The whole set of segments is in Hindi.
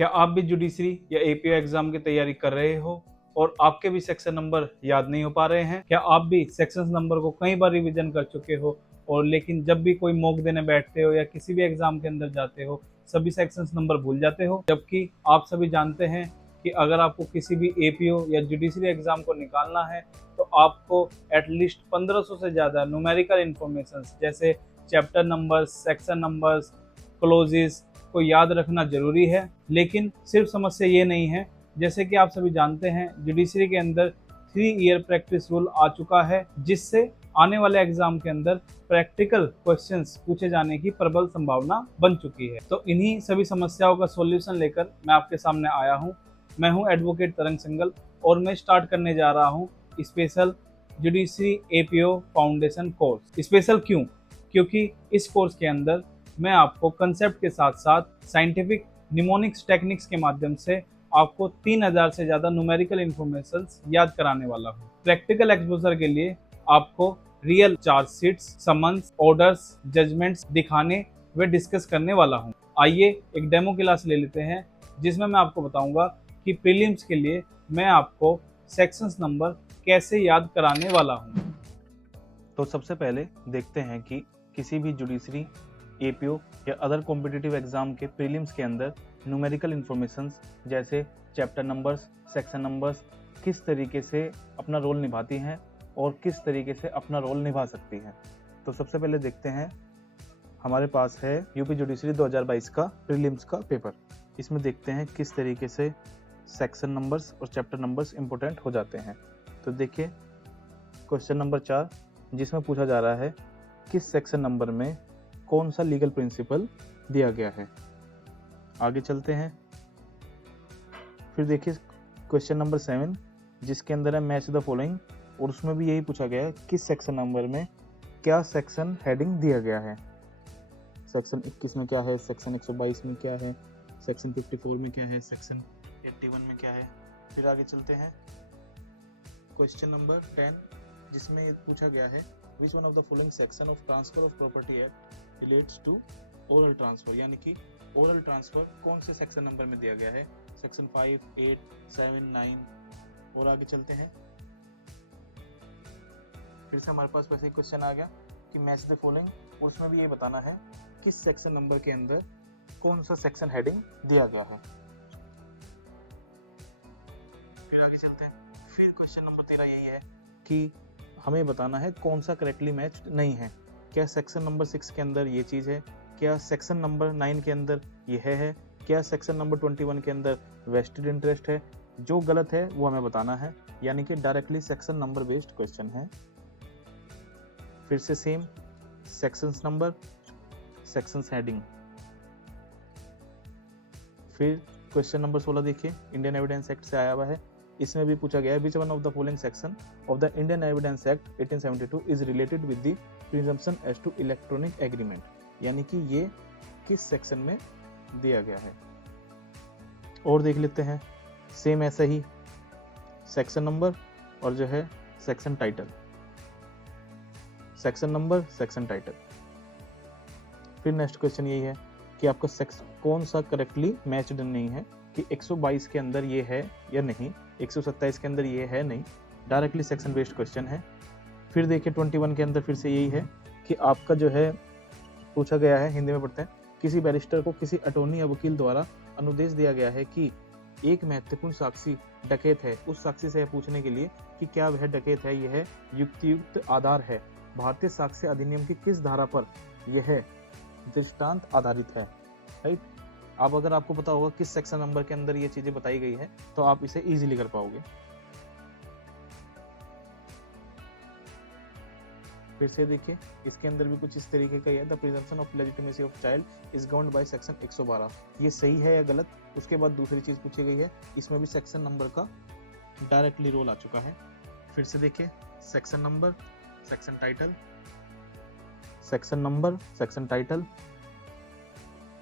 क्या आप भी जुडिशरी या एपीओ एग्जाम की तैयारी कर रहे हो और आपके भी सेक्शन नंबर याद नहीं हो पा रहे हैं? क्या आप भी सेक्शन नंबर को कई बार रिवीजन कर चुके हो और लेकिन जब भी कोई मॉक देने बैठते हो या किसी भी एग्जाम के अंदर जाते हो सभी सेक्शन नंबर भूल जाते हो? जबकि आप सभी जानते हैं कि अगर आपको किसी भी एपीओ या जुडिशरी एग्जाम को निकालना है तो आपको एटलीस्ट 1500 से ज़्यादा न्यूमेरिकल इंफॉर्मेशन जैसे chapter numbers, section numbers, clauses को याद रखना जरूरी है। लेकिन सिर्फ समस्या ये नहीं है, जैसे कि आप सभी जानते हैं जुडिशरी के अंदर 3 ईयर प्रैक्टिस रूल आ चुका है, जिससे आने वाले एग्जाम के अंदर प्रैक्टिकल क्वेश्चंस पूछे जाने की प्रबल संभावना बन चुकी है। तो इन्हीं सभी समस्याओं का सॉल्यूशन लेकर मैं आपके सामने आया हूं। मैं हूं एडवोकेट तरंग सिंगल और मैं स्टार्ट करने जा रहा हूं special judiciary APO foundation course. Special क्यों? क्योंकि इस कोर्स के अंदर मैं आपको कंसेप्ट के साथ साथ साइंटिफिक निमोनिक्स टेक्निक्स के माध्यम से आपको 3000 से ज़्यादा न्यूमेरिकल इंफॉर्मेशन याद कराने वाला हूँ। प्रैक्टिकल एक्सपोजर के लिए आपको real chargesheets, summons, orders, judgements दिखाने व डिस्कस करने वाला हूँ। आइए एक डेमो क्लास ले लेते हैं जिसमें मैं आपको बताऊंगा कि प्रीलिम्स के लिए मैं आपको सेक्शंस नंबर कैसे याद कराने वाला हूँ। तो सबसे पहले देखते हैं कि किसी भी जुडिशरी, एपीओ या अदर कॉम्पिटिटिव एग्जाम के प्रीलिम्स के अंदर न्यूमेरिकल इंफॉर्मेशंस जैसे चैप्टर नंबर्स, सेक्शन नंबर्स किस तरीके से अपना रोल निभाती हैं और किस तरीके से अपना रोल निभा सकती हैं। तो सबसे पहले देखते हैं, हमारे पास है यूपी जुडिशरी 2022 का प्रीलिम्स का पेपर। इसमें देखते हैं किस तरीके से सेक्शन नंबर्स और चैप्टर नंबर्स इंपॉर्टेंट हो जाते हैं। तो देखिए क्वेश्चन नंबर 4 जिसमें पूछा जा रहा है किस सेक्शन नंबर में कौन सा लीगल प्रिंसिपल दिया गया है। आगे चलते हैं। फिर देखिए क्वेश्चन नंबर 7 जिसके अंदर है मैच द फॉलोइंग और उसमें भी यही पूछा गया है किस सेक्शन नंबर में क्या सेक्शन हेडिंग दिया गया है। सेक्शन 21 में क्या है, सेक्शन 122 में क्या है, सेक्शन 54 में क्या है, सेक्शन 81 में क्या है। फिर आगे चलते हैं क्वेश्चन नंबर 10 जिसमें ये पूछा गया है which one of the following section of transfer of property act relates to oral transfer, यानी कि ओरल ट्रांसफर कौन से सेक्शन नंबर में दिया गया है, सेक्शन 5, 8, 7, 9। और आगे चलते हैं। फिर से हमारे पास वैसे ही क्वेश्चन आ गया कि मैच द फॉलोइंग और उसमें भी ये बताना है किस सेक्शन नंबर के अंदर कौन सा सेक्शन हेडिंग दिया गया है। फिर आगे चलते हैं। फिर क्वेश्चन नंबर 13 यही है कि हमें बताना है कौन सा करेक्टली मैच नहीं है। क्या सेक्शन नंबर 6 के अंदर ये चीज़ है, क्या सेक्शन नंबर 9 के अंदर ये है, क्या सेक्शन नंबर 21 के अंदर वेस्टेड इंटरेस्ट है। जो गलत है वो हमें बताना है, यानी कि directly section number based question है। फिर से same sections number, sections heading. फिर क्वेश्चन नंबर 16 देखिए इंडियन एविडेंस एक्ट से आया हुआ है। इसमें भी पूछा गया है which one of the following section of the Indian evidence act 1872 is related with the presumption as to electronic agreement, यानी कि ये किस सेक्शन में दिया गया है। और देख लेते हैं सेम ऐसा ही सेक्शन नंबर और जो है section title, section number, section title. फिर नेक्स्ट क्वेश्चन यही है कि आपका सेक्शन कौन सा करेक्टली मैच्ड नहीं है, कि 122 के अंदर ये है या नहीं, 127 के अंदर ये है नहीं, डायरेक्टली सेक्शन बेस्ड क्वेश्चन है। फिर देखिए 21 के अंदर फिर से यही है कि आपका जो है पूछा गया है, हिंदी में पढ़ते हैं, किसी बैरिस्टर को किसी अटॉर्नी या वकील द्वारा अनुदेश दिया गया है कि एक महत्वपूर्ण साक्षी डकैत है, उस साक्षी से पूछने के लिए कि क्या वह डकैत है, यह युक्तियुक्त आधार है, भारतीय साक्ष्य अधिनियम की किस धारा पर यह दृष्टांत आधारित है। राइट, अब अगर आपको पता होगा किस सेक्शन नंबर के अंदर ये चीजें बताई गई है तो आप इसे इजीली कर पाओगे। फिर से देखिए इसके अंदर भी कुछ इस तरीके का है, the presumption of legitimacy of child is governed by section 112। ये सही है या गलत। उसके बाद दूसरी चीज पूछी गई है, इसमें भी सेक्शन नंबर का डायरेक्टली रोल आ चुका है। फिर से देखिए section number, section title, section number, section title,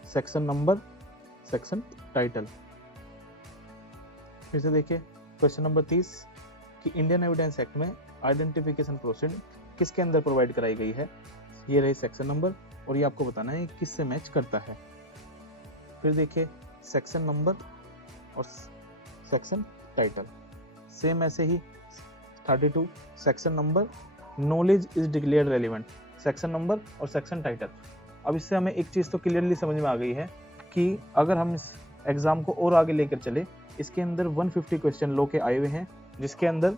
section number, section title. फिर से देखिए क्वेश्चन नंबर 30 कि इंडियन एविडेंस एक्ट में आइडेंटिफिकेशन प्रोसीड किसके अंदर प्रोवाइड कराई गई है। ये रही सेक्शन नंबर और ये आपको बताना है किससे मैच करता है। फिर देखिए सेक्शन नंबर और सेक्शन टाइटल। सेम ऐसे ही 32 section number, knowledge is declared relevant, section number और सेक्शन टाइटल। अब इससे हमें एक चीज़ तो क्लियरली समझ में आ गई है कि अगर हम इस एग्जाम को और आगे लेकर चले, इसके अंदर 150 क्वेश्चन लो के आए हुए हैं, जिसके अंदर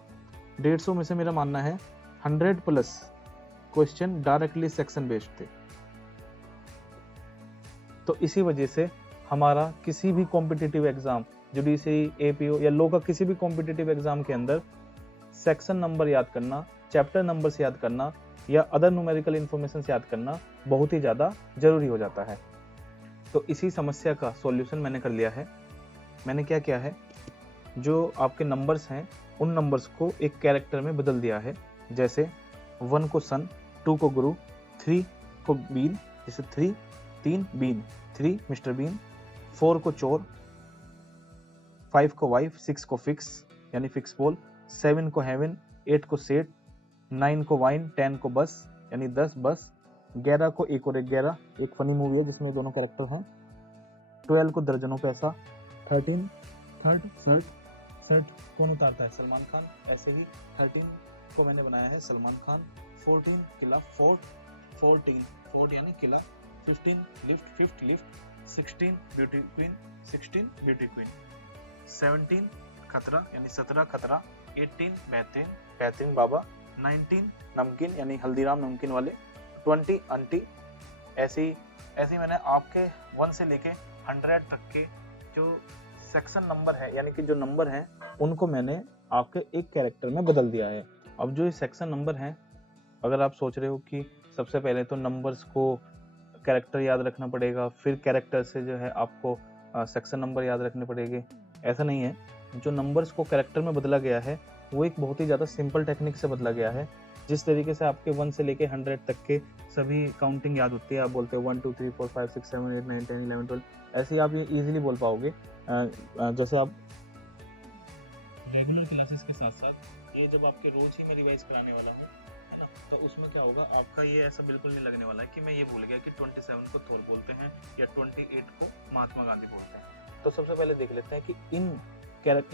150 में से मेरा मानना है 100+ क्वेश्चन डायरेक्टली सेक्शन बेस्ड थे। तो इसी वजह से हमारा किसी भी कॉम्पिटिटिव एग्जाम, जुडिशरी, एपीओ या लॉ का किसी भी कॉम्पिटिटिव एग्जाम के अंदर सेक्शन नंबर याद करना, चैप्टर नंबर्स याद करना या अदर न्यूमेरिकल इंफॉर्मेशन याद करना बहुत ही ज़्यादा जरूरी हो जाता है। तो इसी समस्या का सॉल्यूशन मैंने कर लिया है। मैंने क्या किया है, जो आपके नंबर्स हैं उन नंबर्स को एक कैरेक्टर में बदल दिया है। जैसे 1 को सन, 2 को गुरु, 3 को बीन, जैसे 3 बीन, 3 मिस्टर बीन, 4 को चोर, 5 को वाइफ, 6 को फिक्स यानी फिक्स बॉल, 7 को हेवन, 8 को सेट, 9 को वाइन, 10 को बस यानी 10 बस, 11 को एक और 11, एक फनी मूवी है जिसमें दोनों कैरेक्टर हैं, 12 को दर्जनों पैसा, 13 थर्ड शर्ट कौन उतारता है, सलमान खान। ऐसे ही 13 को मैंने बनाया है सलमान खान, 14 किला, फोर्ट यानी किला, 15 lift, fifth lift, 16 beauty queen, 17 खतरा यानी 17 खतरा, 18 बेहतरीन बाबा, 19 नमकीन यानी हल्दीराम नमकीन वाले, 20 आंटी। ऐसे ही मैंने आपके 1 से लेके 100 तक के जो सेक्शन नंबर है यानी कि जो नंबर हैं उनको मैंने आपके एक कैरेक्टर में बदल दिया है। अब जो ये सेक्शन नंबर हैं, अगर आप सोच रहे हो कि सबसे पहले तो नंबर्स को कैरेक्टर याद रखना पड़ेगा, फिर कैरेक्टर से जो है आपको सेक्शन नंबर याद रखने पड़ेंगे, ऐसा नहीं है। जो नंबर्स को कैरेक्टर में बदला गया है वो एक बहुत ही ज़्यादा सिंपल टेक्निक से बदला गया है। जिस तरीके से आपके 1 से लेके 100 तक के सभी काउंटिंग याद होती है, आप बोलते हो 1 2 3 4 5 6 7 8 9 10 11 12, ऐसे ही आप ये इजीली बोल पाओगे। जैसे आप रेगुलर क्लासेस के साथ साथ ये जब आपके रोज ही मैं रिवाइज कराने वाला हूँ, है ना, तो उसमें क्या होगा, आपका ये ऐसा बिल्कुल नहीं लगने वाला है कि मैं ये भूल गया कि 27 को थोर बोलते हैं या 28 को महात्मा गांधी बोलते हैं। तो सबसे पहले देख लेते हैं कि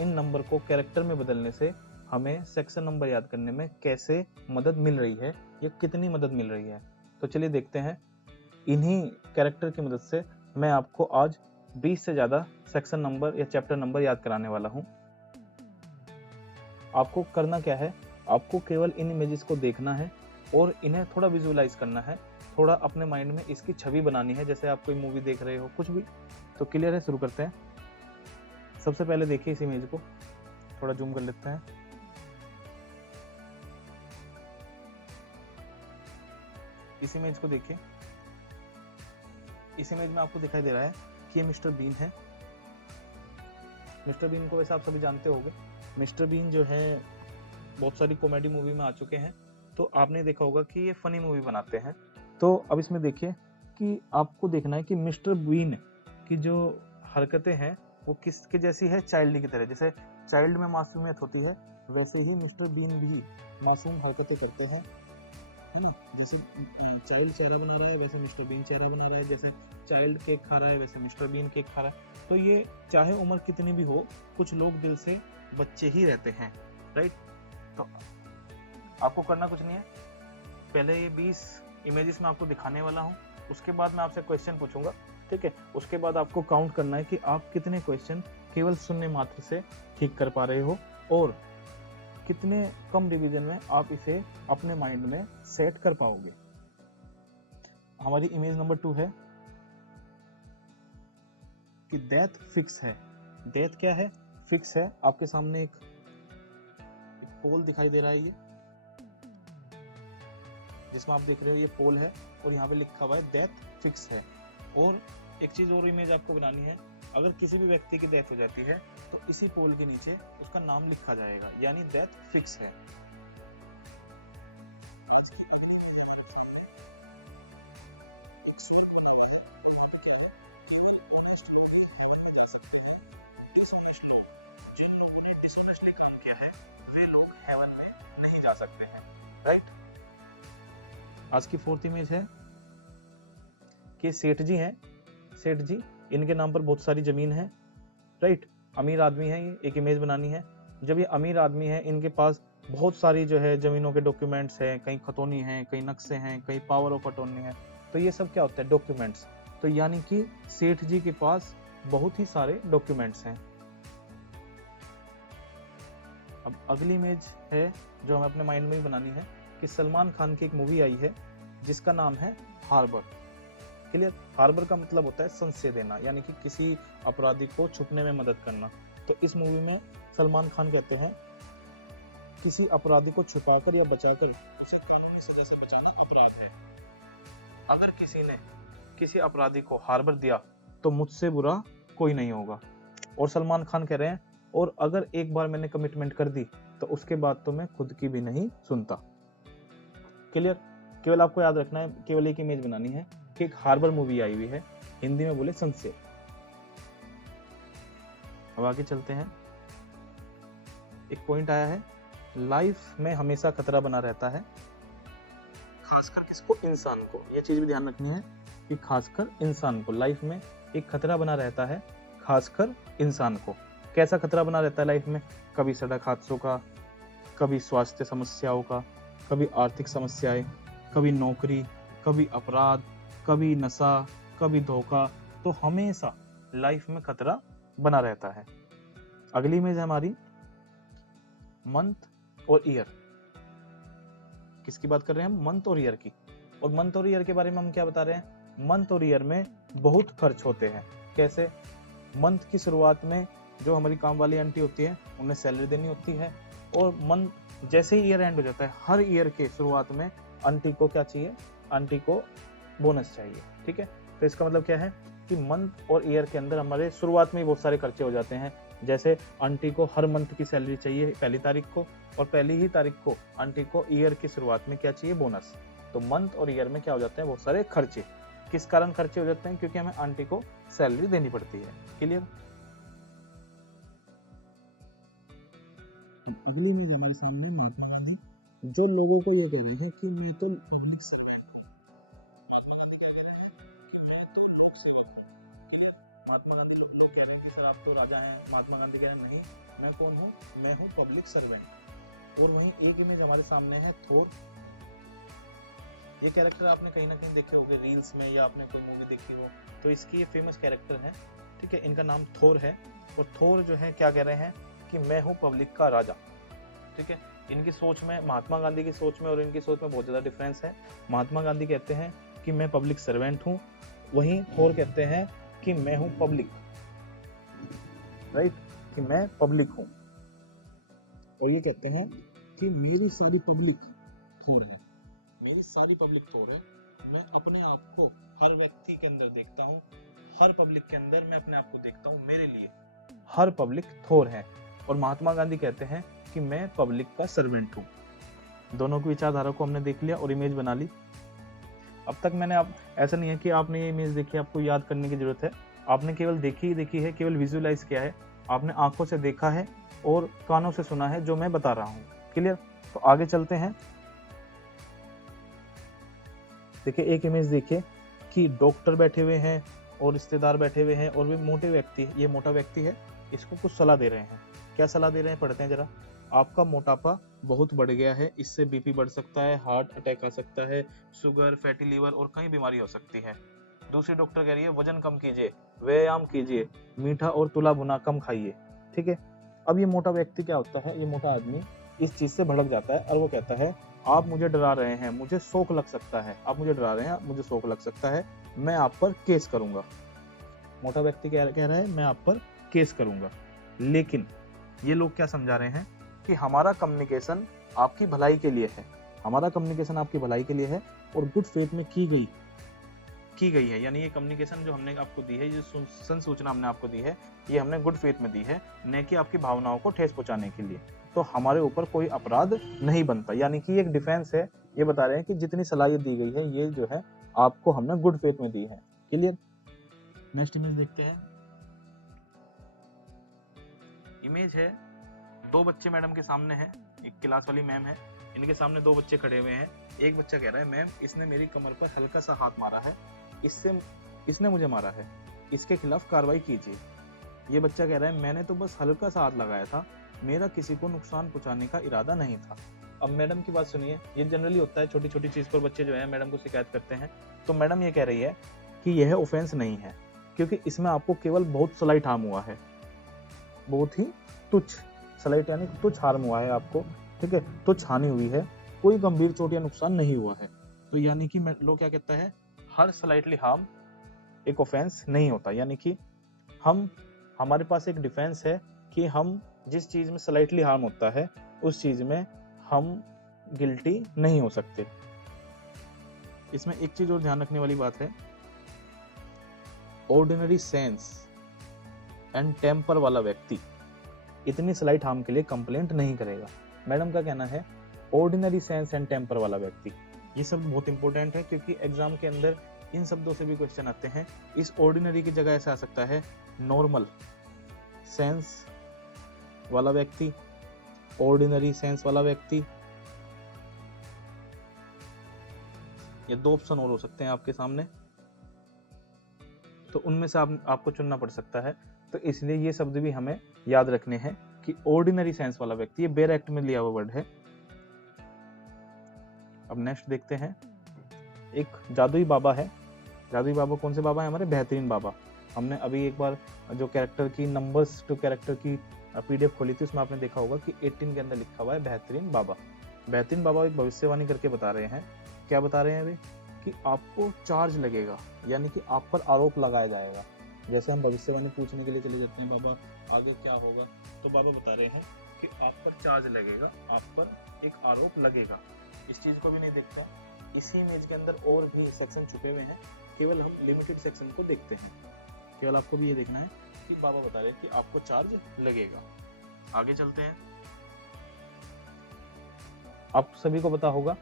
इन नंबर को कैरेक्टर में बदलने से हमें सेक्शन नंबर याद करने में कैसे मदद मिल रही है या कितनी मदद मिल रही है। तो चलिए देखते हैं। इन्हीं कैरेक्टर की मदद से मैं आपको आज 20 से ज़्यादा सेक्शन नंबर या चैप्टर नंबर याद कराने वाला हूँ। आपको करना क्या है, आपको केवल इन इमेजेस को देखना है और इन्हें थोड़ा विजुअलाइज करना है, थोड़ा अपने माइंड में इसकी छवि बनानी है, जैसे आप कोई मूवी देख रहे हो, कुछ भी। तो क्लियर है, शुरू करते हैं। सबसे पहले देखिए इस इमेज को, थोड़ा जूम कर लेते हैं। इस इमेज को देखिए। इस इमेज में आपको दिखाई दे रहा है कि ये मिस्टर बीन है। मिस्टर बीन को वैसे आप सभी जानते होंगे। मिस्टर बीन जो है बहुत सारी कॉमेडी मूवी में आ चुके हैं, तो आपने देखा होगा कि ये फनी मूवी बनाते हैं। तो अब इसमें देखिए कि आपको देखना है कि मिस्टर बीन की जो हरकतें हैं वो किसके जैसी है, चाइल्ड की तरह। जैसे चाइल्ड में मासूमियत होती है, वैसे ही मिस्टर बीन भी मासूम हरकतें करते हैं, है ना। जैसे चाइल्ड चेहरा बना रहा है वैसे मिस्टर बीन चेहरा बना रहा है, जैसे चाइल्ड केक खा रहा है वैसे मिस्टर बीन केक खा रहा है। तो ये चाहे उम्र कितनी भी हो, कुछ लोग दिल से बच्चे ही रहते हैं, राइट। तो आपको करना कुछ नहीं है, पहले ये 20 इमेजेस में आपको दिखाने वाला हूँ, उसके बाद मैं आपसे क्वेश्चन पूछूंगा, ठीक है। उसके बाद आपको काउंट करना है कि आप कितने क्वेश्चन केवल सुनने मात्र से ठीक कर पा रहे हो और कितने कम रिवीजन में आप इसे अपने माइंड में सेट कर पाओगे। हमारी इमेज नंबर 2 है कि डेथ फिक्स है। डेथ क्या है, फिक्स है। आपके सामने एक पोल दिखाई दे रहा है, ये जिसमें आप देख रहे हो ये पोल है और यहाँ पे लिखा हुआ है डेथ फिक्स है। और एक चीज और इमेज आपको बनानी है, अगर किसी भी व्यक्ति की डेथ हो जाती है तो इसी पोल के नीचे उसका नाम लिखा जाएगा, यानी डेथ फिक्स है। जिन लोगों ने डिसऑनेस्टली काम किया है वे लोग हेवन में नहीं जा सकते हैं, राइट। आज की 4th इमेज है कि सेठ जी हैं। सेठ जी इनके नाम पर बहुत सारी जमीन है, राइट, अमीर आदमी है, ये एक इमेज बनानी है। जब ये अमीर आदमी है, इनके पास बहुत सारी जो है जमीनों के डॉक्यूमेंट्स हैं, कहीं खतौनी है, कहीं नक्शे हैं, कहीं पावर ऑफ अटॉर्नी है, तो ये सब क्या होता है, डॉक्यूमेंट्स। तो यानी कि सेठ जी के पास बहुत ही सारे डॉक्यूमेंट्स हैं। अब अगली इमेज है जो हमें अपने माइंड में भी बनानी है कि सलमान खान की एक मूवी आई है जिसका नाम है हार्बर। क्लियर? हार्बर का मतलब होता है संशय देना, यानी कि किसी अपराधी को छुपने में मदद करना। तो इस मूवी में सलमान खान कहते हैं किसी अपराधी को छुपाकर या बचाकर उसे कानूनी सजा से बचाना अपराध है। अगर किसी ने किसी अपराधी को हार्बर दिया तो मुझसे बुरा कोई नहीं होगा। और सलमान खान कह रहे हैं और अगर एक बार मैंने कमिटमेंट कर दी तो उसके बाद तो मैं खुद की भी नहीं सुनता। क्लियर? केवल आपको याद रखना है, केवल एक इमेज बनानी है कि एक हार्बर मूवी आई हुई है, हिंदी में बोले संशय। अब आगे चलते हैं। एक पॉइंट आया है, लाइफ में हमेशा खतरा बना रहता है, खासकर किसको, इंसान को। यह चीज भी ध्यान रखनी है कि खासकर इंसान को लाइफ में एक खतरा बना रहता है, खासकर इंसान को। कैसा खतरा बना रहता है लाइफ में? कभी सड़क हादसों का, कभी स्वास्थ्य समस्याओं का, कभी आर्थिक समस्याएं, कभी नौकरी, कभी अपराध, कभी नशा, कभी धोखा। तो हमेशा लाइफ में खतरा बना रहता है। अगली इमेज है हमारी मंथ और ईयर। किसकी बात कर रहे हैं हम? मंथ और ईयर की। और मंथ और ईयर के बारे में हम क्या बता रहे हैं? मंथ और ईयर में बहुत खर्च होते हैं। कैसे? मंथ की शुरुआत में जो हमारी काम वाली आंटी होती है उन्हें सैलरी देनी होती है, और मंथ जैसे ही ईयर एंड हो जाता है, हर ईयर के शुरुआत में आंटी को क्या चाहिए? आंटी को बोनस चाहिए। ठीक है? तो इसका मतलब क्या है कि मंथ और ईयर के अंदर हमारे शुरुआत में ही बहुत सारे खर्चे हो जाते हैं। जैसे आंटी को हर मंथ की सैलरी चाहिए पहली तारीख को, और पहली ही तारीख को आंटी को ईयर की शुरुआत में क्या चाहिए? बोनस। तो मंथ और ईयर में क्या हो जाते हैं? बहुत सारे खर्चे। किस कारण खर्चे हो जाते हैं? क्योंकि हमें आंटी को सैलरी देनी पड़ती है। क्लियर? अगली में हमारे सामने महात्मा गांधी जो लोगों को ये कह रही है कि मैं तो पब्लिक सर्वेंट महात्मा गांधी लोग कह रहे हैं कि सर आप तो राजा हैं। महात्मा गांधी कह रहे हैं नहीं, मैं कौन हूँ? मैं हूँ पब्लिक सर्वेंट। और वहीं एक इमेज हमारे सामने है थोर। ये कैरेक्टर आपने कहीं ना कहीं देखे होंगे रील्स में, या आपने कोई मूवी देखी हो, तो इसकी ये फेमस कैरेक्टर है। ठीक है? इनका नाम थोर है। और थोर जो है क्या कह रहे हैं कि मैं हूँ पब्लिक का राजा। ठीक है? इनकी सोच में, महात्मा गांधी की सोच में और इनकी सोच में बहुत ज्यादा डिफरेंस है। महात्मा गांधी कहते हैं कि मैं पब्लिक सर्वेंट हूँ, वहीं थोर कहते हैं कि मैं हूँ पब्लिक, राइट, कि मैं पब्लिक हूँ। और ये कहते हैं कि मेरी सारी पब्लिक थोर है। मेरी सारी पब्लिक थोर है। मैं अपने आप को हर व्यक्ति के अंदर देखता हूँ, हर पब्लिक के अंदर मैं अपने आप को देखता हूँ, मेरे लिए हर पब्लिक थोर है। और महात्मा गांधी कहते हैं कि मैं पब्लिक का सर्वेंट हूँ। दोनों की विचारधारा को हमने देख लिया और इमेज बना ली। अब तक मैंने आप ऐसा नहीं है कि आपने ये इमेज देखी, आपको याद करने की जरूरत है। आपने केवल देखी ही देखी है, केवल विजुअलाइज किया है, आपने आंखों से देखा है और कानों से सुना है जो मैं बता रहा हूँ। क्लियर? तो आगे चलते हैं। देखिए एक इमेज देखिए कि डॉक्टर बैठे हुए हैं और रिश्तेदार बैठे हुए हैं, और भी मोटे व्यक्ति, ये मोटा व्यक्ति है, इसको कुछ सलाह दे रहे हैं। क्या सलाह दे रहे हैं? पढ़ते हैं जरा। आपका मोटापा बहुत बढ़ गया है, इससे बीपी बढ़ सकता है, हार्ट अटैक आ सकता है, शुगर, फैटी लीवर और कई बीमारी हो सकती है। दूसरी डॉक्टर कह रही है वजन कम कीजिए, व्यायाम कीजिए, मीठा और तुला भुना कम खाइए। ठीक है? अब ये मोटा व्यक्ति क्या होता है, ये मोटा आदमी इस चीज से भड़क जाता है और वो कहता है आप मुझे डरा रहे हैं, मुझे शौक लग सकता है, आप मुझे डरा रहे हैं, मुझे शौक लग सकता है, मैं आप पर केस करूंगा। मोटा व्यक्ति कह रहा है मैं आप पर केस करूंगा। लेकिन ये लोग क्या समझा रहे हैं कि हमारा कम्युनिकेशन आपकी भलाई के लिए है, हमारा कम्युनिकेशन आपकी भलाई के लिए है और गुड फेथ में की गई है। यानी ये कम्युनिकेशन जो हमने आपको दी है, ये सूचना हमने आपको दी है, ये हमने गुड फेथ में दी है, न कि आपकी भावनाओं को ठेस पहुंचाने के लिए। तो हमारे ऊपर कोई अपराध नहीं बनता। यानी कि एक डिफेंस है। ये बता रहे हैं कि जितनी सलाहियत दी गई है ये जो है आपको हमने गुड फेथ में दी है। क्लियर? नेक्स्ट इमेज देखते हैं। इमेज है दो बच्चे मैडम के सामने हैं, एक क्लास वाली मैम है, इनके सामने दो बच्चे खड़े हुए हैं। एक बच्चा कह रहा है मैम इसने मेरी कमर पर हल्का सा हाथ मारा है, इसने मुझे मारा है। इसके खिलाफ कार्रवाई कीजिए। ये बच्चा कह रहा है मैंने तो बस हल्का सा हाथ लगाया था, मेरा किसी को नुकसान पहुंचाने का इरादा नहीं था। अब मैडम की बात सुनिए, ये जनरली होता है छोटी छोटी चीज पर बच्चे जो है मैडम को शिकायत करते हैं। तो मैडम ये कह रही है कि यह ऑफेंस नहीं है, क्योंकि इसमें आपको केवल बहुत स्लाइट हार्म हुआ है, बहुत ही तुच्छ, स्लाइट यानी तुच्छ हार्म हुआ है आपको, ठीक है, तुच्छ हानि हुई है, कोई गंभीर चोट या नुकसान नहीं हुआ है। तो यानी कि लो क्या कहता है, हर स्लाइटली हार्म एक ऑफेंस नहीं होता, यानी कि हमारे पास एक डिफेंस है कि हम जिस चीज में स्लाइटली हार्म होता है उस चीज में हम गिल्टी नहीं हो सकते। इसमें एक चीज और ध्यान रखने वाली बात है, ऑर्डिनरी सेंस एंड टेम्पर वाला व्यक्ति इतनी स्लाइट हार्म के लिए कंप्लेंट नहीं करेगा। मैडम का कहना है ऑर्डिनरी सेंस एंड टेम्पर वाला व्यक्ति, ये सब बहुत इंपॉर्टेंट है क्योंकि एग्जाम के अंदर इन शब्दों से भी क्वेश्चन आते हैं। इस ऑर्डिनरी की जगह ऐसा आ सकता है नॉर्मल सेंस वाला व्यक्ति, ऑर्डिनरी सेंस वाला व्यक्ति, ये दो ऑप्शन और हो सकते हैं आपके सामने, तो उनमें से आपको चुनना पड़ सकता है। तो इसलिए ये शब्द भी हमें याद रखने हैं कि ऑर्डिनरी सेंस वाला व्यक्ति, ये बेयर एक्ट में लिया हुआ वर्ड है। अब नेक्स्ट देखते हैं, एक जादुई बाबा है। जादुई बाबा कौन से बाबा है? हमारे बेहतरीन बाबा। हमने अभी एक बार जो कैरेक्टर की नंबर्स टू कैरेक्टर की पीडीएफ खोली थी, उसमें आपने देखा होगा कि 18 के अंदर लिखा हुआ है बेहतरीन बाबा। बेहतरीन बाबा एक भविष्यवाणी करके बता रहे हैं, क्या बता रहे हैं वे, कि आपको चार्ज लगेगा, यानी कि आप पर आरोप लगाया जाएगा। जैसे हम भविष्यवाणी पूछने के लिए चले जाते हैं, बाबा आगे क्या होगा, तो बाबा बता रहे हैं कि आप पर चार्ज लगेगा, आप पर एक आरोप लगेगा। इस चीज को भी नहीं देखते हैं, इसी इमेज के अंदर और भी सेक्शन छुपे हुए हैं, केवल हम लिमिटेड सेक्शन को देखते हैं। केवल आपको भी ये देखना है कि बाबा बता रहे हैं कि आपको चार्ज लगेगा। आगे चलते हैं। आप सभी को पता होगा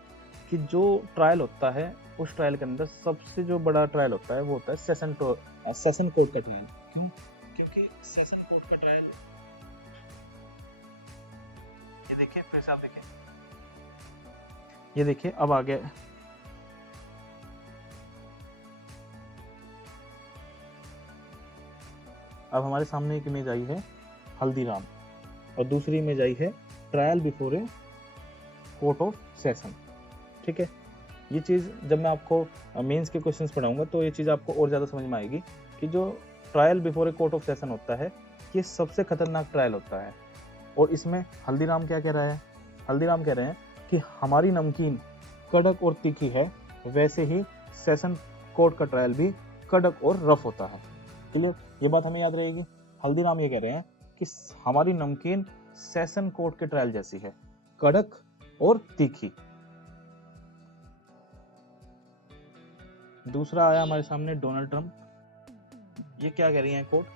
कि जो ट्रायल होता है उस ट्रायल के अंदर सबसे जो बड़ा ट्रायल होता है वो होता है सेशन कोर्ट का ट्रायल। क्यों? क्योंकि सेशन कोर्ट का ट्रायल, ये देखिए, फिर से आप देखें, ये देखिए अब आ गया, अब हमारे सामने एक इमेज आई है हल्दीराम और दूसरी इमेज आई है trial before a court of session. ठीक है, ये चीज जब मैं आपको मेंस के क्वेश्चंस पढ़ाऊंगा तो ये चीज आपको और ज्यादा समझ में आएगी कि जो trial before a court of session होता है ये सबसे खतरनाक ट्रायल होता है। और इसमें हल्दीराम क्या कह रहा है? हल्दीराम कह रहे हैं कि हमारी नमकीन कड़क और तीखी है, वैसे ही सेशन कोर्ट का ट्रायल भी कड़क और रफ होता है। क्लियर? ये बात हमें याद रहेगी। हल्दीराम ये कह रहे हैं कि हमारी नमकीन सेशन कोर्ट के ट्रायल जैसी है, कड़क और तीखी। दूसरा आया हमारे सामने डोनाल्ड ट्रंप। ये क्या कह रही है कोर्ट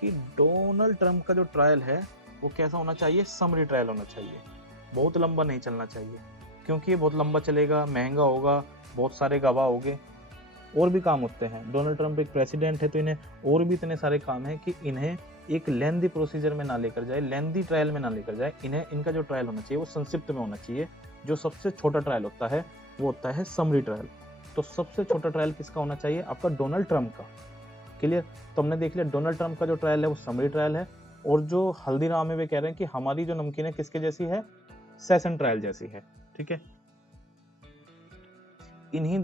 कि डोनाल्ड ट्रंप का जो ट्रायल है वो कैसा होना चाहिए? समरी ट्रायल होना चाहिए, बहुत लंबा नहीं चलना चाहिए, क्योंकि ये बहुत लंबा चलेगा, महंगा होगा, बहुत सारे गवाह होंगे, और भी काम होते हैं। डोनाल्ड ट्रंप एक प्रेसिडेंट है तो इन्हें और भी इतने सारे काम है कि इन्हें एक लेंदी प्रोसीजर में ना लेकर जाए, लेंदी ट्रायल में ना लेकर जाए। इन्हें इनका जो ट्रायल होना चाहिए वो संक्षिप्त में होना चाहिए। जो सबसे छोटा ट्रायल होता है वो होता है समरी ट्रायल। तो सबसे छोटा ट्रायल किसका होना चाहिए? आपका डोनाल्ड ट्रंप का। क्लियर? तो हमने देख लिया डोनाल्ड ट्रंप का जो ट्रायल है वो समरी ट्रायल है, और जो हल्दीराम है वे कह रहे हैं कि हमारी जो नमकीन है किसके जैसी है? सेशन ट्रायल जैसी है। ठीक है, इन्हीं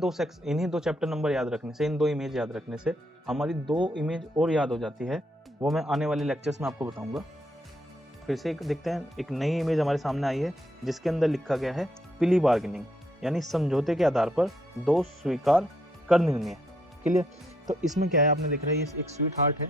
दो चैप्टर नंबर याद रखने से, इन दो इमेज याद रखने से हमारी दो इमेज और याद हो जाती है, वो मैं आने वाले लेक्चर्स में आपको बताऊंगा। फिर से एक देखते हैं, एक नई इमेज हमारे सामने आई है जिसके अंदर लिखा गया है प्ली बार्गेनिंग, यानी समझौते के आधार पर दोष स्वीकार कर निर्णय। क्लियर? तो इसमें क्या है आपने देख रहा है, ये एक स्वीट हार्ट है,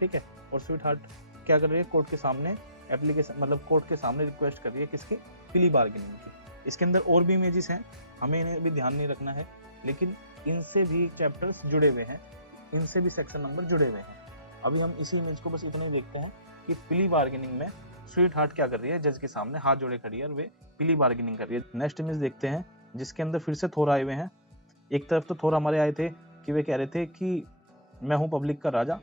ठीक है, और स्वीट हार्ट क्या कर रही है? कोर्ट के सामने एप्लीकेशन, मतलब कोर्ट के सामने रिक्वेस्ट कर रही है किसकी? प्ली बार्गेनिंग की। इसके अंदर और भी इमेजेस हैं, हमें इन्हें भी ध्यान नहीं रखना है, लेकिन इनसे भी चैप्टर्स जुड़े हुए हैं, इनसे भी सेक्शन नंबर जुड़े हुए हैं। अभी हम इसी इमेज को बस इतना ही देखते हैं कि प्ली बार्गेनिंग में स्वीट हार्ट क्या कर रही है? जज के सामने हाथ जोड़े खड़ी है और वे प्ली बार्गेनिंग कर रही है। नेक्स्ट इमेज देखते हैं जिसके अंदर फिर से थोर आए हुए हैं। एक तरफ तो थोर हमारे आए थे कि वे कह रहे थे कि मैं हूँ पब्लिक का राजा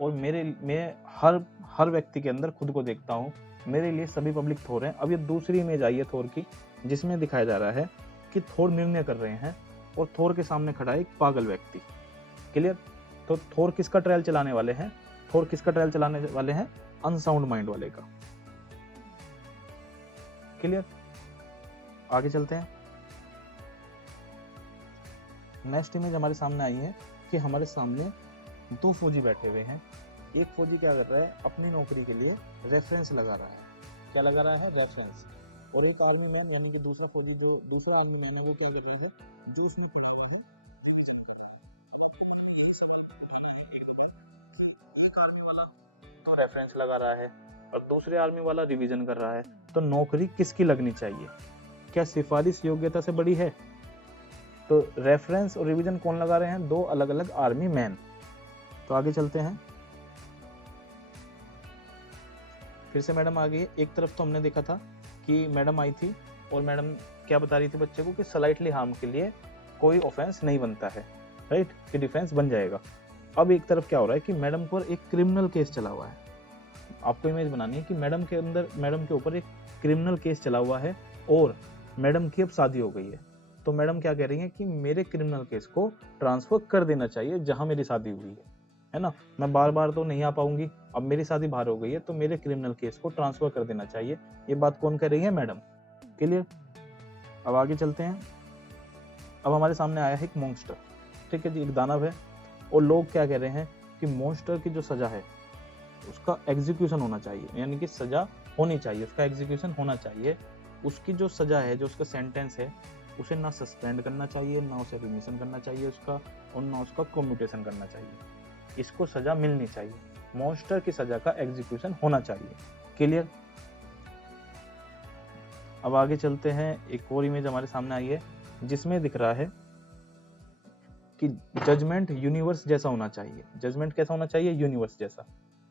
और मैं हर व्यक्ति के अंदर खुद को देखता हूँ, मेरे लिए सभी पब्लिक थोर हैं। अब ये दूसरी इमेज आई है थोर की, जिसमें दिखाया जा रहा है कि थोर निर्णय कर रहे हैं और थोर के सामने खड़ा है एक पागल व्यक्ति। क्लियर? तो थोर किसका ट्रायल चलाने वाले हैं? थोर किसका ट्रायल चलाने वाले हैं? अनसाउंड माइंड वाले का। क्लियर? आगे चलते हैं। नेक्स्ट इमेज हमारे सामने आई है कि हमारे सामने दो फौजी बैठे हुए हैं। एक फौजी क्या कर रहा है? अपनी नौकरी के लिए रेफरेंस लगा रहा है। क्या लगा रहा है? रेफरेंस। और एक आर्मी मैन यानी कि दूसरा फौजी, जो दूसरा आर्मी मैन है, वो क्या कर रहा है? जो उसने पढ़ा हुआ है तो रेफरेंस लगा रहा है और दूसरे आर्मी वाला रिवीजन कर रहा है। तो नौकरी किसकी लगनी चाहिए? क्या सिफारिश योग्यता से बड़ी है? तो रेफरेंस और रिवीजन कौन लगा रहे हैं? दो अलग अलग आर्मी मैन। तो आगे चलते हैं। फिर से मैडम आ गई। एक तरफ तो हमने देखा था कि मैडम आई थी और मैडम क्या बता रही थी बच्चे को कि स्लाइटली हार्म के लिए कोई ऑफेंस नहीं बनता है, राइट, कि डिफेंस बन जाएगा। अब एक तरफ क्या हो रहा है कि मैडम पर एक क्रिमिनल केस चला हुआ है। आपको इमेज बनानी है कि मैडम के ऊपर एक क्रिमिनल केस चला हुआ है और मैडम की अब शादी हो गई है। तो मैडम क्या कह रही है कि मेरे क्रिमिनल केस को ट्रांसफर कर देना चाहिए जहां मेरी शादी हुई है ना। मैं बार बार तो नहीं आ पाऊंगी, अब मेरी शादी बाहर हो गई है तो मेरे क्रिमिनल केस को ट्रांसफर कर देना चाहिए। ये बात कौन कह रही है? मैडम। क्लियर? अब आगे चलते हैं। अब हमारे सामने आया है एक मॉन्स्टर, ठीक है जी, एक दानव है। और लोग क्या कह रहे हैं कि मॉन्स्टर की जो सजा है उसका एग्जीक्यूशन होना चाहिए, यानी कि सजा होनी चाहिए, उसका एग्जीक्यूशन होना चाहिए। उसकी जो सजा है, जो उसका सेंटेंस है, उसे ना सस्पेंड करना चाहिए, ना उसे रिमिशन करना चाहिए उसका, और ना उसका कम्यूटेशन करना चाहिए। इसको सजा मिलनी चाहिए। मॉन्स्टर की सजा का एग्जीक्यूशन होना चाहिए। क्लियर? अब आगे चलते हैं। एक और इमेज हमारे सामने आई है जिसमें दिख रहा है कि जजमेंट यूनिवर्स जैसा होना चाहिए। जजमेंट कैसा होना चाहिए? यूनिवर्स जैसा।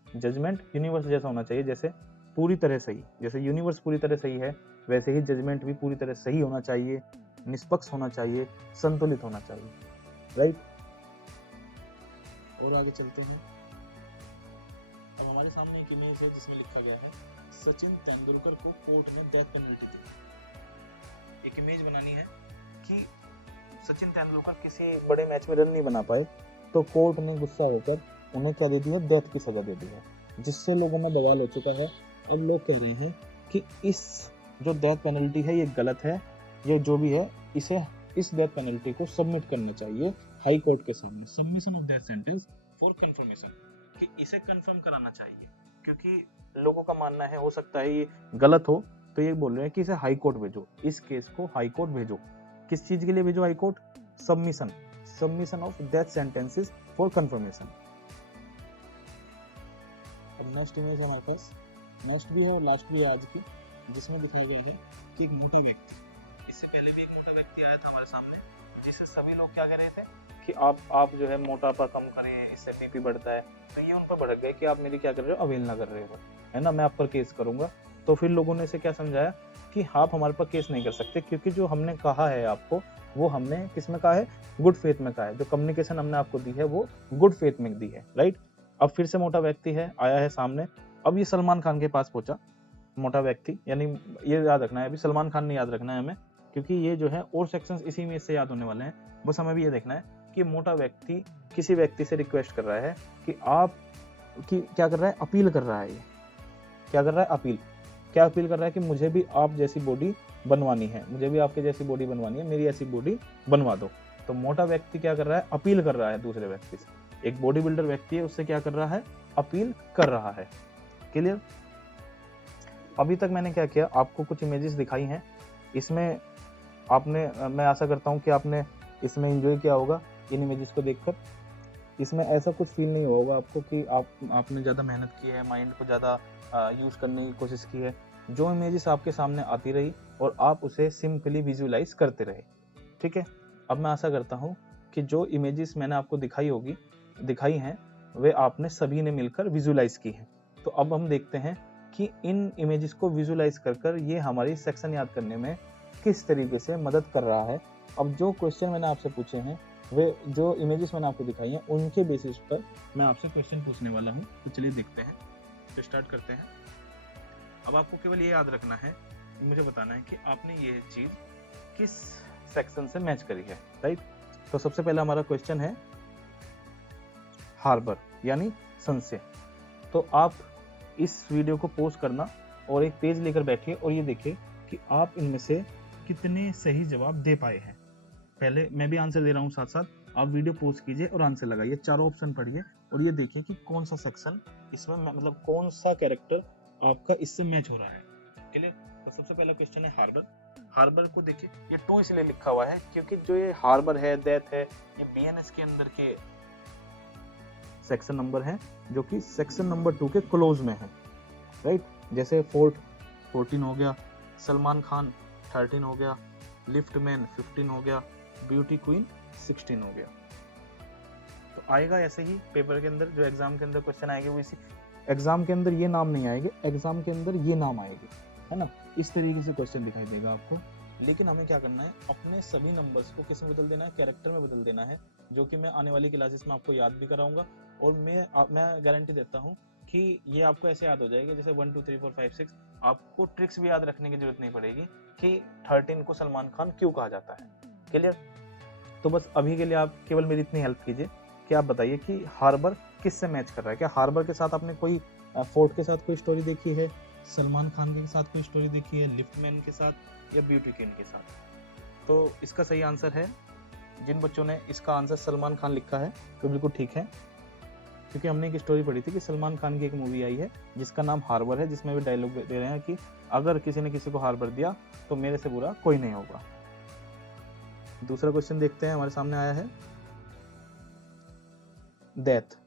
जजमेंट यूनिवर्स जैसा होना चाहिए, जैसे पूरी तरह सही। जैसे यूनिवर्स पूरी तरह सही है, वैसे ही जजमेंट भी पूरी तरह सही होना चाहिए, निष्पक्ष होना चाहिए, संतुलित होना चाहिए, राइट। और आगे चलते हैं। अब हमारे सामने एक इमेज है जिसमें लिखा गया है सचिन तेंदुलकर को कोर्ट ने डेथ पेनल्टी दी। एक इमेज बनानी है कि सचिन तेंदुलकर किसी बड़े मैच में रन नहीं बना पाए तो कोर्ट ने गुस्सा होकर उन्हें क्या दे दिया? डेथ की सजा दे दी है, जिससे लोगों में बवाल हो चुका है। अब लोग कह रहे हैं कि इस जो डेथ पेनल्टी है ये गलत है, ये जो भी है इस डेथ पेनल्टी को सबमिट करना चाहिए हाई कोर्ट के सामने। Submission of death sentence for confirmation, कि इसे कंफर्म कराना चाहिए, क्योंकि लोगों का मानना है, हो सकता है ये गलत हो, तो ये बोल रहे हैं कि इसे हाई कोर्ट भेजो, इस केस को हाई कोर्ट भेजो। किस चीज के लिए भेजो high court? Submission of death sentences for confirmation. अब नेक्स्ट इमेज हमारे पास, नेक्स्ट भी है और लास्ट भी है आज की, जिसमें दिखाया गया है कि एक मोटा व्यक्ति, इससे पहले भी एक मोटा व्यक्ति आया था हमारे सामने, जिससे सभी लोग क्या कह रहे थे कि आप जो है मोटापा कम करें, इससे बीपी बढ़ता है। तो ये उन पर भड़क गए कि आप मेरी क्या कर रहे हो? अवहेलना कर रहे हो, है ना, मैं आप पर केस करूंगा। तो फिर लोगों ने इसे क्या समझाया कि आप हमारे पर केस नहीं कर सकते, क्योंकि जो हमने कहा है आपको, वो हमने किस में कहा है? गुड फेथ में कहा है। जो कम्युनिकेशन हमने आपको दी है वो गुड फेथ में दी है, राइट। अब फिर से मोटा व्यक्ति है, आया है सामने। अब ये सलमान खान के पास पहुंचा, मोटा व्यक्ति, यानी ये याद रखना है, अभी सलमान खान नहीं याद रखना है हमें, क्योंकि ये जो है और सेक्शंस इसी में से याद होने वाले हैं। बस हमें भी ये देखना है कि मोटा व्यक्ति किसी व्यक्ति से रिक्वेस्ट कर रहा है कि आप की क्या कर रहा है? अपील कर रहा है। ये क्या कर रहा है? अपील। क्या अपील कर रहा है? कि मुझे भी आप जैसी बॉडी बनवानी है, मुझे भी आपके जैसी बॉडी बनवानी है, मेरी ऐसी बॉडी बनवा दो। तो मोटा व्यक्ति क्या कर रहा है? अपील कर रहा है दूसरे व्यक्ति से। एक बॉडी बिल्डर व्यक्ति है, उससे क्या कर रहा है? अपील कर रहा है। क्लियर? अभी तक मैंने क्या किया, आपको कुछ इमेजेस दिखाई हैं, इसमें आपने, मैं आशा करता हूं कि आपने इसमें एंजॉय किया होगा इन इमेजेस को देखकर। इसमें ऐसा कुछ फील नहीं होगा आपको कि आपने ज़्यादा मेहनत की है, माइंड को ज़्यादा यूज़ करने की कोशिश की है। जो इमेजेस आपके सामने आती रही और आप उसे सिंपली विजुअलाइज करते रहे, ठीक है। अब मैं आशा करता हूँ कि जो इमेजेस मैंने आपको दिखाई हैं वे आपने सभी ने मिलकर विजुअलाइज की हैं। तो अब हम देखते हैं कि इन इमेजेस को विजुअलाइज कर ये हमारी सेक्शन याद करने में किस तरीके से मदद कर रहा है। अब जो क्वेश्चन मैंने आपसे पूछे हैं, वे जो इमेजेस मैंने आपको दिखाई हैं, उनके बेसिस पर मैं आपसे क्वेश्चन पूछने वाला हूँ। तो चलिए देखते हैं, तो स्टार्ट करते हैं। अब आपको केवल ये याद रखना है, मुझे बताना है कि आपने ये चीज किस सेक्शन से मैच करी है, राइट। तो सबसे पहला हमारा क्वेश्चन है, हार्बर यानी संशय। तो आप इस वीडियो को पॉज करना और एक पेज लेकर बैठिए और ये देखिए कि आप इनमें से कितने सही जवाब दे पाए हैं। पहले मैं भी आंसर दे रहा हूँ, साथ साथ आप वीडियो पॉज कीजिए और आंसर लगाइए, चारों ऑप्शन पढ़िए और ये देखिए कि कौन सा सेक्शन इसमें मतलब कौन सा कैरेक्टर आपका इससे मैच हो रहा है। क्लियर? तो सबसे पहला क्वेश्चन है हार्बर। हार्बर को देखिए, ये 2 इसलिए लिखा हुआ है क्योंकि जो ये हार्बर है, डेथ है, ये बीएनएस के अंदर के सेक्शन नंबर है जो कि सेक्शन नंबर 2 के क्लोज में है, राइट। जैसे फोर्ट 14 हो गया, सलमान खान 13 हो गया, लिफ्टमैन 15 हो गया, ब्यूटी क्वीन 16 हो गया। तो आएगा ऐसे ही पेपर के अंदर, जो एग्जाम के अंदर क्वेश्चन आएंगे वो इसी एग्जाम के अंदर ये नाम नहीं आएंगे, एग्जाम के अंदर ये नाम आएंगे, है ना। इस तरीके से क्वेश्चन दिखाई देगा आपको। लेकिन हमें क्या करना है, अपने सभी नंबर्स को किस में बदल देना है, कैरेक्टर में बदल देना है, जो कि मैं आने वाली क्लासेस में आपको याद भी कराऊंगा। और मैं गारंटी देता हूँ कि ये आपको ऐसे याद हो जाएगा जैसे 1 2 3 4 5 6। आपको ट्रिक्स भी याद रखने की जरूरत नहीं पड़ेगी कि 13 को सलमान खान क्यों कहा जाता है। क्लियर? तो बस अभी के लिए आप केवल मेरी इतनी हेल्प कीजिए कि आप बताइए कि हार्बर किससे मैच कर रहा है। क्या हार्बर के साथ आपने कोई फोर्ट के साथ कोई स्टोरी देखी है, सलमान खान के साथ कोई स्टोरी देखी है, लिफ्टमैन के साथ या ब्यूटी क्वीन के साथ? तो इसका सही आंसर है, जिन बच्चों ने इसका आंसर सलमान खान लिखा है तो बिल्कुल ठीक है, क्योंकि हमने एक स्टोरी पढ़ी थी कि सलमान खान की एक मूवी आई है जिसका नाम हार्बर है, जिसमें भी डायलॉग दे रहे हैं कि अगर किसी ने किसी को हार्बर दिया तो मेरे से बुरा कोई नहीं होगा। दूसरा क्वेश्चन देखते हैं, हमारे सामने आया है डेथ।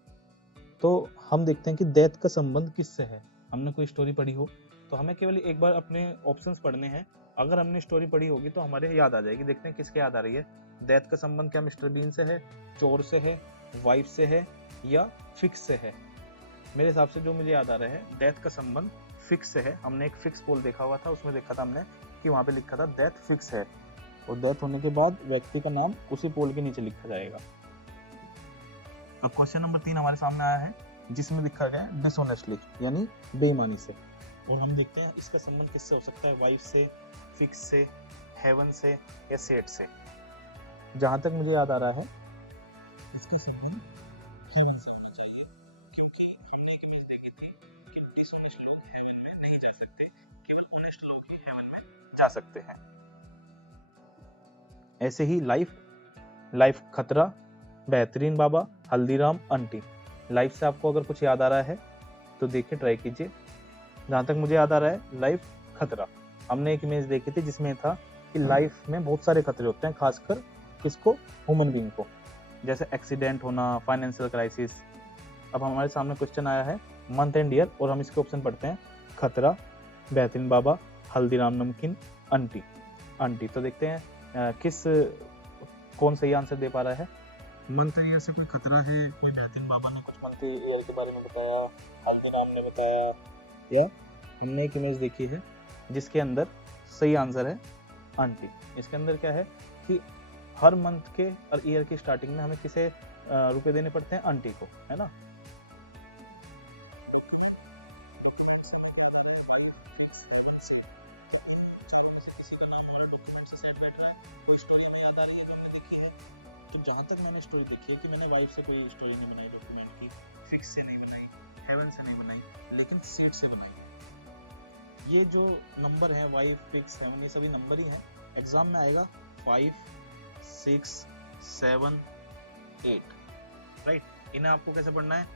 तो हम देखते हैं कि डेथ का संबंध किससे है। हमने कोई स्टोरी पढ़ी हो तो हमें केवल एक बार अपने ऑप्शंस पढ़ने हैं, अगर हमने स्टोरी पढ़ी होगी तो हमारे याद आ जाएगी। देखते हैं किसके याद आ रही है। डेथ का संबंध क्या मिस्टर बीन से है, चोर से है, वाइफ से है या फिक्स से है? मेरे हिसाब से जो मुझे याद आ रहा है, डेथ का संबंध फिक्स से है। हमने एक फिक्स पोल देखा हुआ था, उसमें देखा था हमने कि वहां पे लिखा था डेथ फिक्स है, और डेथ होने के बाद व्यक्ति का नाम उसी पोल के नीचे लिखा जाएगा। तो क्वेश्चन नंबर 3 हमारे सामने आया है जिसमें लिखा गया है डिसऑनेस्टली यानी बेईमानी से। और हम देखते हैं इसका संबंध किससे हो सकता है, वाइफ से, फिक्स से, हेवन से या सेट से। जहां तक मुझे याद आ रहा है इसका संबंध हेवन से होना चाहिए, क्योंकि हमने एक इमेज देखी थी कि डिसऑनेस्ट लोग हेवन में नहीं जा सकते, केवल ऑनेस्ट लोग ही हेवन में जा सकते हैं। ऐसे ही लाइफ खतरा, बेहतरीन बाबा, हल्दीराम, आंटी। लाइफ से आपको अगर कुछ याद आ रहा है तो देखिए, ट्राई कीजिए। जहां तक मुझे याद आ रहा है लाइफ खतरा, हमने एक इमेज देखी थी जिसमें था कि लाइफ में बहुत सारे खतरे होते हैं, खासकर किसको, ह्यूमन बीइंग को, जैसे एक्सीडेंट होना, फाइनेंशियल क्राइसिस। अब हमारे सामने क्वेश्चन आया है मंथ एंड ईयर, और हम इसके ऑप्शन पढ़ते हैं खतरा, बेहतरीन बाबा, हल्दीराम नमकीन, आंटी। तो देखते हैं कौन सही आंसर दे पा रहा है। मंथ ईयर से कोई खतरा है, कोई बेहतरीन बाबा ने कुछ मंथ ईयर के बारे में बताया, हल्दीराम ने बताया, या हमने एक इमेज देखी है जिसके अंदर सही आंसर है आंटी। इसके अंदर क्या है कि हर मंथ के और ईयर की स्टार्टिंग में हमें किसे रुपए देने पड़ते हैं, आंटी को, है ना। तो जहाँ तक मैंने स्टोरी देखी है कि मैंने वाइफ से कोई स्टोरी नहीं बनाई डॉक्यूमेंट की, फिक्स से नहीं बनाई, हेवन से नहीं बनाई, लेकिन सीट से बनाई। ये जो नंबर है वाइफ, फिक्स, हेवन, ये सभी नंबर ही हैं। एग्जाम में आएगा 5 6 7 8, राइट। इन्हें आपको कैसे पढ़ना है,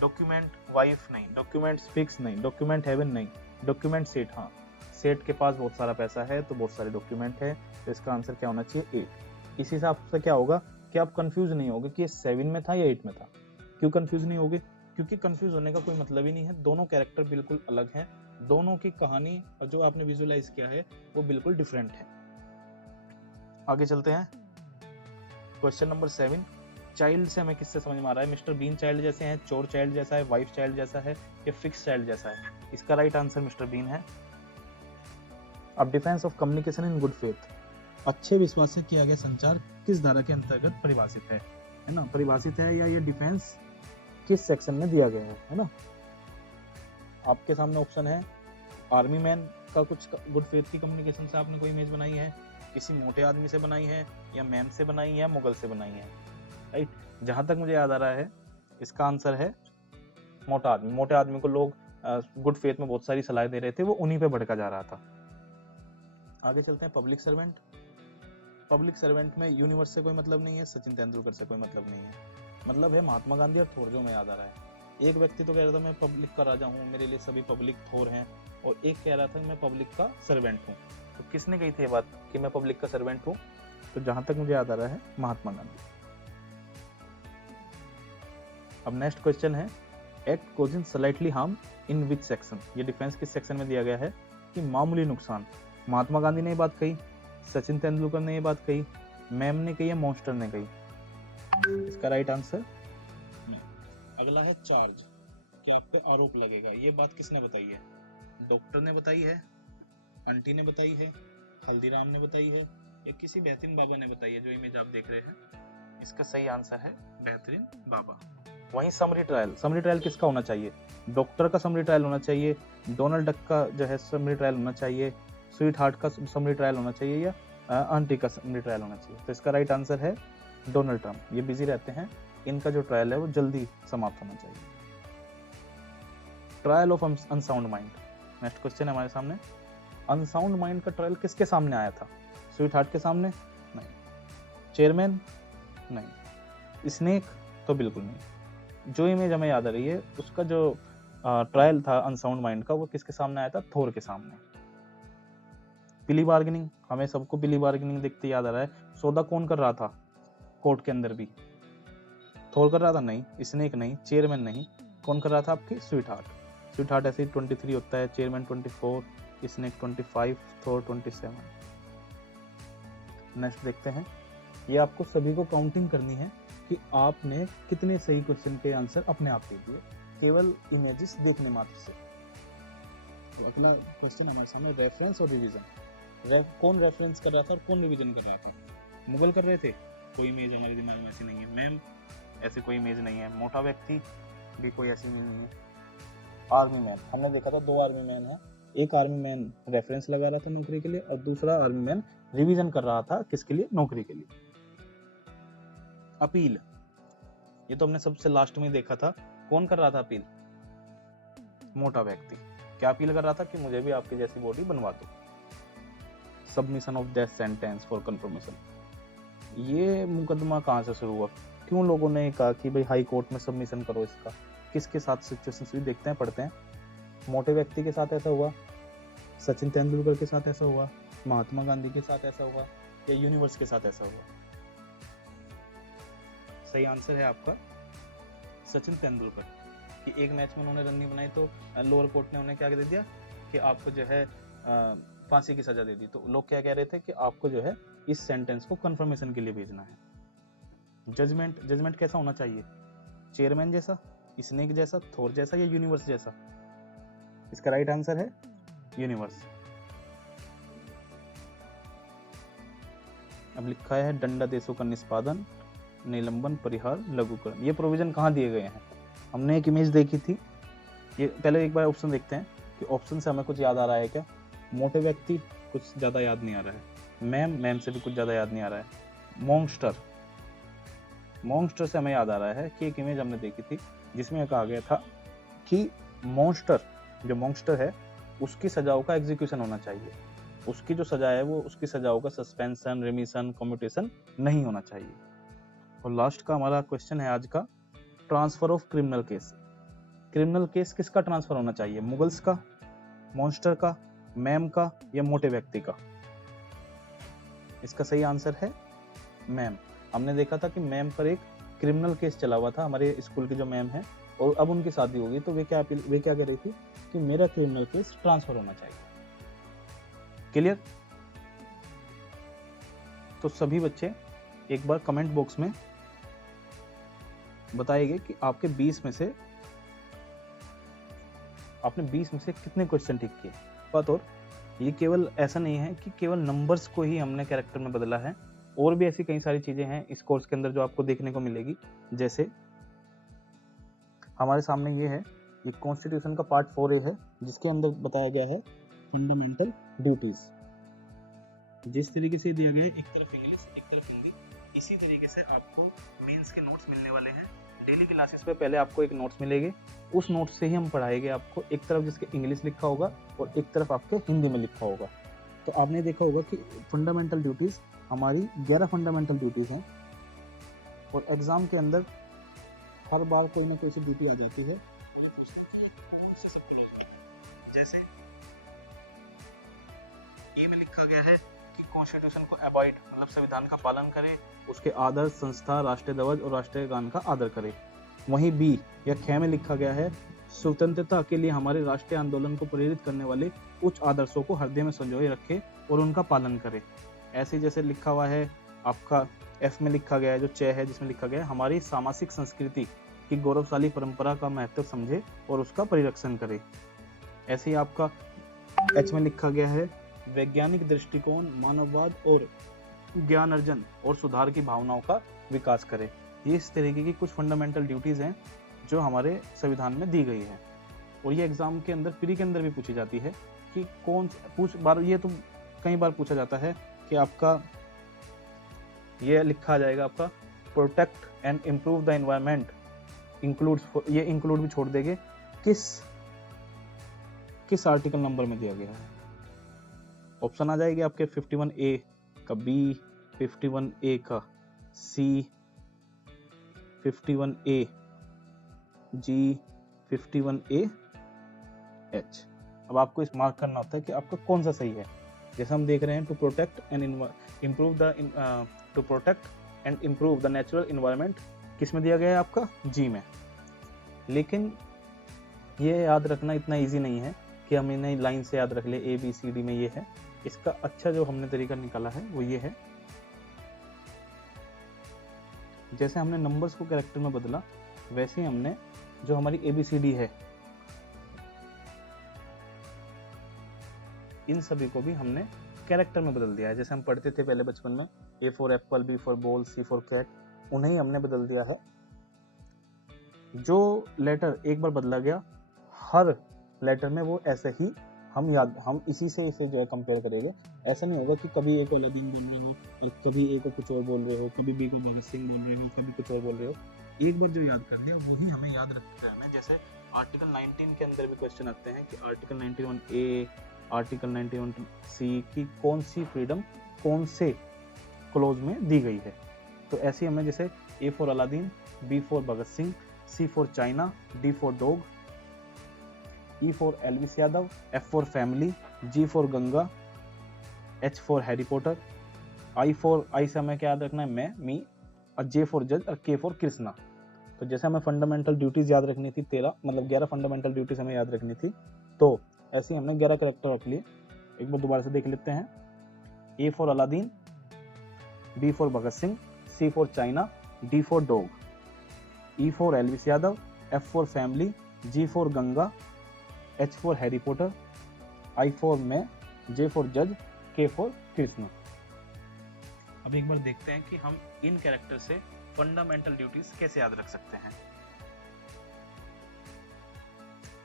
डॉक्यूमेंट वाइफ नहीं, डॉक्यूमेंट फिक्स नहीं, डॉक्यूमेंट हेवन नहीं, डॉक्यूमेंट सेट। हाँ, सेट के पास बहुत सारा पैसा है तो बहुत सारे डॉक्यूमेंट है, तो इसका आंसर क्या होना चाहिए, 8। इस हिसाब से क्या होगा कि आप कंफ्यूज नहीं होगे कि ये 7 में था या 8 में था। क्यों कंफ्यूज नहीं होगे, क्योंकि कंफ्यूज होने का कोई मतलब ही नहीं है। दोनों कैरेक्टर बिल्कुल अलग हैं, दोनों की कहानी और जो आपने विजुअलाइज किया है वो बिल्कुल डिफरेंट है। आगे चलते हैं, क्वेश्चन नंबर 7। चाइल्ड से हमें किससे समझ में आ रहा है, मिस्टर बीन चाइल्ड जैसे हैं, चोर चाइल्ड जैसा है, वाइफ चाइल्ड जैसा है या फिक्स चाइल्ड जैसा है? इसका राइट आंसर मिस्टर बीन है। अब defence of communication in good faith, अच्छे विश्वास से किया गया संचार किस धारा के अंतर्गत परिभाषित है ना, परिभाषित है, या ये डिफेंस किस सेक्शन में दिया गया है ना। आपके सामने ऑप्शन है, आर्मी मैन का कुछ गुड फेथ की कम्युनिकेशन से आपने कोई इमेज बनाई है, किसी मोटे आदमी से बनाई है, या मैम से बनाई है, या मुगल से बनाई है, राइट। जहां तक मुझे याद आ रहा है इसका आंसर है मोटा आदमी। मोटे आदमी को लोग गुड फेथ में बहुत सारी सलाह दे रहे थे, वो उन्हीं पे भड़का जा रहा था। आगे चलते हैं पब्लिक सर्वेंट। पब्लिक सर्वेंट में यूनिवर्स से कोई मतलब नहीं है, सचिन तेंदुलकर से कोई मतलब नहीं है, मतलब है महात्मा गांधी और थोर, जो मैं याद आ रहा है। एक व्यक्ति तो कह रहा था मैं पब्लिक का राजा हूँ, मेरे लिए सभी पब्लिक थोर हैं, और एक कह रहा था मैं पब्लिक का सर्वेंट हूँ। तो किसने कही थी ये बात कि मैं पब्लिक का सर्वेंट हूँ? तो जहां तक मुझे याद आ रहा है महात्मा गांधी। अब नेक्स्ट क्वेश्चन है act causing slightly harm in which section. ये डिफेंस किस सेक्शन में दिया गया है कि मामूली नुकसान। महात्मा गांधी ने ये बात कही, सचिन तेंदुलकर ने ये बात कही, मैम ने कही या मॉन्स्टर ने कही? इसका राइट आंसर अगला है चार्ज, कि आप पे आरोप लगेगा। ये बात किसने बताई है? डॉक्टर ने बताई है, आंटी ने बताई है, हल्दीराम ने बताई है, या किसी बेहतरीन बाबा ने बताई है? जो इमेज आप देख रहे हैं, इसका सही आंसर है बेहतरीन बाबा। वहीं समरी ट्रायल किसका होना चाहिए? डॉक्टर का समरी ट्रायल होना चाहिए, डोनाल्ड डक का जो है समरी ट्रायल होना चाहिए, स्वीट हार्ट का समरी ट्रायल होना चाहिए, या आंटी का समरी ट्रायल होना चाहिए? तो इसका राइट आंसर है डोनाल्ड ट्रंप। ये बिजी रहते हैं, इनका जो ट्रायल है वो जल्दी समाप्त होना चाहिए। Trial of unsound mind, next question है हमारे सामने। अनसाउंड माइंड का ट्रायल किसके सामने आया था? स्वीट हार्ट के सामने? नहीं। चेयरमैन? नहीं। स्नेक? तो बिल्कुल नहीं। जो इमेज हमें याद आ रही है उसका जो ट्रायल था अनसाउंड माइंड का, वो किसके सामने आया था? थोर के सामने। पिली बार्गेनिंग, हमें सबको पिली बार्गेनिंग देखते याद आ रहा है। सौदा कौन कर रहा था कोर्ट के अंदर भी? थोर कर रहा था? नहीं। स्नेक नहीं, चेयरमैन नहीं। कौन कर रहा था? आपकी स्वीट हार्ट। स्वीट हार्ट ऐसे ही 23 होता है, चेयरमैन 24, स्नेक 25, थोर 27। नेक्स्ट देखते हैं, ये आपको सभी को काउंटिंग करनी है कि आपने कितने सही क्वेश्चन के आंसर अपने आप दे दिए केवल इमेजेस देखने मात्र से। तो अगला क्वेश्चन हमारे सामने रेफरेंस और रिवीजन। कौन रेफरेंस कर रहा था और कौन रिवीजन कर रहा था? मुगल कर रहे थे? कोई इमेज हमारे दिमाग में ऐसी नहीं है। मैम, ऐसी कोई इमेज नहीं है। मोटा व्यक्ति भी कोई ऐसी इमेज नहीं है। आर्मी मैन, हमने देखा था 2 आर्मी मैन है, एक आर्मी मैन रेफरेंस लगा रहा था नौकरी के लिए और दूसरा आर्मी मैन रिवीजन कर रहा था किसके लिए? नौकरी के लिए। अपील, ये तो हमने सबसे लास्ट में देखा था। कौन कर रहा था अपील? मोटा व्यक्ति। क्या अपील कर रहा था? कि मुझे भी आपकी जैसी बॉडी बनवा दो। Submission of death sentence for confirmation. ये मुकदमा कहाँ से शुरू हुआ? क्यों लोगों ने कहा कि भाई हाई कोर्ट में सबमिशन करो इसका? किसके साथ सिचुएशन भी देखते हैं, पढ़ते हैं। मोटे व्यक्ति के साथ ऐसा हुआ, सचिन तेंदुलकर के साथ ऐसा हुआ, महात्मा गांधी के साथ ऐसा हुआ, या यूनिवर्स के साथ ऐसा हुआ? सही आंसर है आपका सचिन तेंदुलकर। कि एक मैच में उन्होंने रन नहीं बनाई तो लोअर कोर्ट ने उन्हें क्या दे दिया कि आपको जो है फांसी की सजा दे दी। तो लोग क्या कह रहे थे कि आपको जो है इस सेंटेंस को कंफर्मेशन के लिए भेजना है। जजमेंट कैसा होना चाहिए? चेयरमैन जैसा, स्नेक जैसा, थोर जैसा, या यूनिवर्स जैसा? इसका राइट आंसर है यूनिवर्स। अब लिखा है दंडा देशों का निष्पादन, निलंबन, परिहार, लघुकरण। ये प्रोविजन कहाँ दिए गए हैं? हमने एक इमेज देखी थी। ये पहले एक बार ऑप्शन देखते हैं कि ऑप्शन से हमें कुछ याद आ रहा है क्या? मोटे व्यक्ति, कुछ ज्यादा याद नहीं आ रहा है। मैम से भी कुछ ज्यादा याद नहीं आ रहा है। मॉन्स्टर से हमें याद आ रहा है कि एक इमेज हमने देखी थी जिसमें कहा गया था कि मॉन्स्टर है उसकी सजाओं का एग्जीक्यूशन होना चाहिए। उसकी जो सजा है वो उसकी सजाओं का सस्पेंशन, रिमिशन, कम्यूटेशन नहीं होना चाहिए। और लास्ट का हमारा क्वेश्चन है आज का, transfer of criminal case. Criminal case किसका ट्रांसफर होना चाहिए? मुगल्स का, मॉन्स्टर का, मैम का, या मोटे व्यक्ति का? इसका सही आंसर है मैम। हमने देखा था कि मैम पर एक क्रिमिनल केस चला हुआ था, हमारे स्कूल की जो मैम है, और अब उनकी शादी होगी तो वे क्या कह रही थी कि मेरा क्रिमिनल केस ट्रांसफर होना चाहिए। क्लियर? तो सभी बच्चे एक बार कमेंट बॉक्स में बताइए कि आपके 20 में से कितने क्वेश्चन ठीक किए। बात और ये केवल ऐसा नहीं है कि केवल नंबर्स को ही हमने कैरेक्टर में बदला है, और भी ऐसी कई सारी चीजें हैं इस कोर्स के अंदर जो आपको देखने को मिलेगी। जैसे हमारे सामने ये है, ये कॉन्स्टिट्यूशन का पार्ट 4A है जिसके अंदर बताया गया है फंडामेंटल ड्यूटीज। जिस तरीके से दिया गया है, एक तरफ इंग्लिश एक तरफ हिंदी, इसी तरीके से आपको मेंस के नोट्स मिलने वाले हैं डेली क्लासेस पे पहले आपको एक नोट्स मिलेगी, उस नोट्स से ही हम पढ़ाएंगे आपको, एक तरफ जिसके इंग्लिश लिखा होगा और एक तरफ आपके हिंदी में लिखा होगा। तो आपने देखा होगा कि फंडामेंटल ड्यूटीज़ हमारी 11 फंडामेंटल ड्यूटीज़ हैं और एग्ज़ाम के अंदर हर बार कोई ना कोई सी ड्यूटी आ जाती है। वो पूछते हैं कि ये कौन से सब क्लोज में, जैसे ए में लिखा गया है कि कॉन्स्टिट्यूशन को अवॉइड मतलब संविधान का पालन करे, उसके आदर्श संस्था राष्ट्रीय ध्वज और राष्ट्रीय गान का आदर करे। वहीं बी या ख में लिखा गया है स्वतंत्रता के लिए हमारे राष्ट्रीय आंदोलन को प्रेरित करने वाले उच्च आदर्शों को हृदय में संजोए रखे और उनका पालन करे। ऐसे जैसे लिखा हुआ है आपका एफ में लिखा गया है जो च है, जिसमें लिखा गया है हमारी सामाजिक संस्कृति की गौरवशाली परंपरा का महत्व समझे और उसका परिरक्षण करे। ऐसे ही आपका एच में लिखा गया है वैज्ञानिक दृष्टिकोण, मानववाद और ज्ञान अर्जन और सुधार की भावनाओं का विकास करे। ये इस तरीके की कुछ फंडामेंटल ड्यूटीज हैं जो हमारे संविधान में दी गई है और ये एग्जाम के अंदर प्री के अंदर भी पूछी जाती है कि कौन ये तो कई बार पूछा जाता है कि आपका ये लिखा जाएगा आपका protect and improve the environment includes, ये इंक्लूड भी छोड़ देंगे किस आर्टिकल नंबर में दिया गया है। ऑप्शन आ जाएगी आपके 51A का बी, 51A का सी, 51A जी, 51A एच। अब आपको इस मार्क करना होता है कि आपका कौन सा सही है। जैसे हम देख रहे हैं to protect and improve the natural environment किस में दिया गया है आपका जी में। लेकिन ये याद रखना इतना इजी नहीं है कि हम इन्हें लाइन से याद रख ले ए बी सी डी में ये है। इसका अच्छा जो हमने तरीका निकाला है वो ये है, जैसे हमने नंबर्स को कैरेक्टर में बदला वैसे ही हमने जो हमारी ABCD है इन सभी को भी हमने कैरेक्टर में बदल दिया है। जैसे हम पढ़ते थे पहले बचपन में A for apple, B for ball, C for cat, उन्हें हमने बदल दिया है। जो लेटर एक बार बदला गया हर लेटर में वो ऐसे ही हम इसी से इसे जो है कंपेयर करेंगे। ऐसा नहीं होगा कि कभी एक अलादीन बोल रहे हो और कभी ए को कुछ और बोल रहे हो, कभी बी को भगत सिंह बोल रहे हो, कभी कुछ और बोल रहे हो। एक बार जो याद कर लिया वही हमें याद रखते रहना है। जैसे आर्टिकल 19 के अंदर भी क्वेश्चन आते हैं कि आर्टिकल 91A, आर्टिकल 91C की कौन सी फ्रीडम कौन से क्लोज में दी गई है। तो ऐसे हमें जैसे A for Aladdin, B for Bhagat Singh, C for China, D for dog, E for Elvis Yadav, F for family, G for Ganga, H for Harry Potter, I से हमें क्या याद रखना है मैं, मी, और J फॉर जज और K फॉर कृष्णा। तो जैसे हमें फंडामेंटल ड्यूटीज याद रखनी थी 11 फंडामेंटल ड्यूटीज हमें याद रखनी थी, तो ऐसे ही हमने 11 कैरेक्टर रख लिए। एक बार दोबारा से देख लेते हैं। A for Aladdin, B for Bhagat Singh, C for China, D for dog, E for Elvis Yadav, F for family, G for Ganga, H for Harry Potter, I for मैं, J फॉर जज, K फॉर कृष्ण। अब एक बार देखते हैं कि हम इन कैरेक्टर से फंडामेंटल ड्यूटीज कैसे याद रख सकते हैं।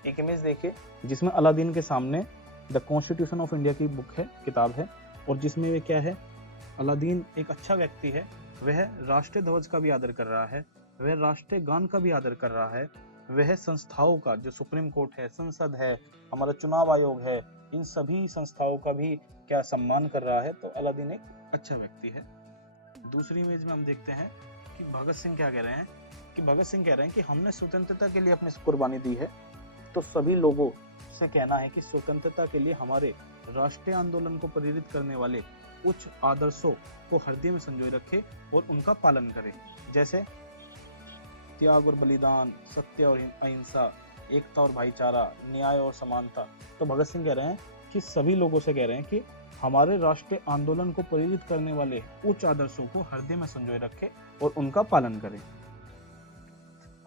एक इमेज देखिए जिसमें अलादीन के सामने द कॉन्स्टिट्यूशन ऑफ इंडिया की बुक है, किताब है, और जिसमें वे क्या है, अलादीन एक अच्छा व्यक्ति है, वह राष्ट्रीय ध्वज का भी आदर कर रहा है, वह राष्ट्रीय गान का भी आदर कर रहा है, वह संस्थाओं का जो सुप्रीम कोर्ट है, संसद है, हमारा चुनाव आयोग है, इन सभी संस्थाओं का भी क्या सम्मान कर रहा है। तो अलादीन एक अच्छा व्यक्ति है। दूसरी इमेज में हम देखते हैं कि भगत सिंह क्या कह रहे हैं कि भगत सिंह कह रहे हैं कि हमने स्वतंत्रता के लिए अपनी कुर्बानी दी है, तो सभी लोगों से कहना है कि स्वतंत्रता के लिए हमारे राष्ट्रीय आंदोलन को प्रेरित करने वाले उच्च आदर्शों को हृदय में संजोए रखे और उनका पालन करें। जैसे त्याग और बलिदान, सत्य और अहिंसा, एकता और भाईचारा, न्याय और समानता। तो भगत सिंह कह रहे हैं कि सभी लोगों से कह रहे हैं कि हमारे राष्ट्रीय आंदोलन को प्रेरित करने वाले उच्च आदर्शों को हृदय में संजोए रखें और उनका पालन करें।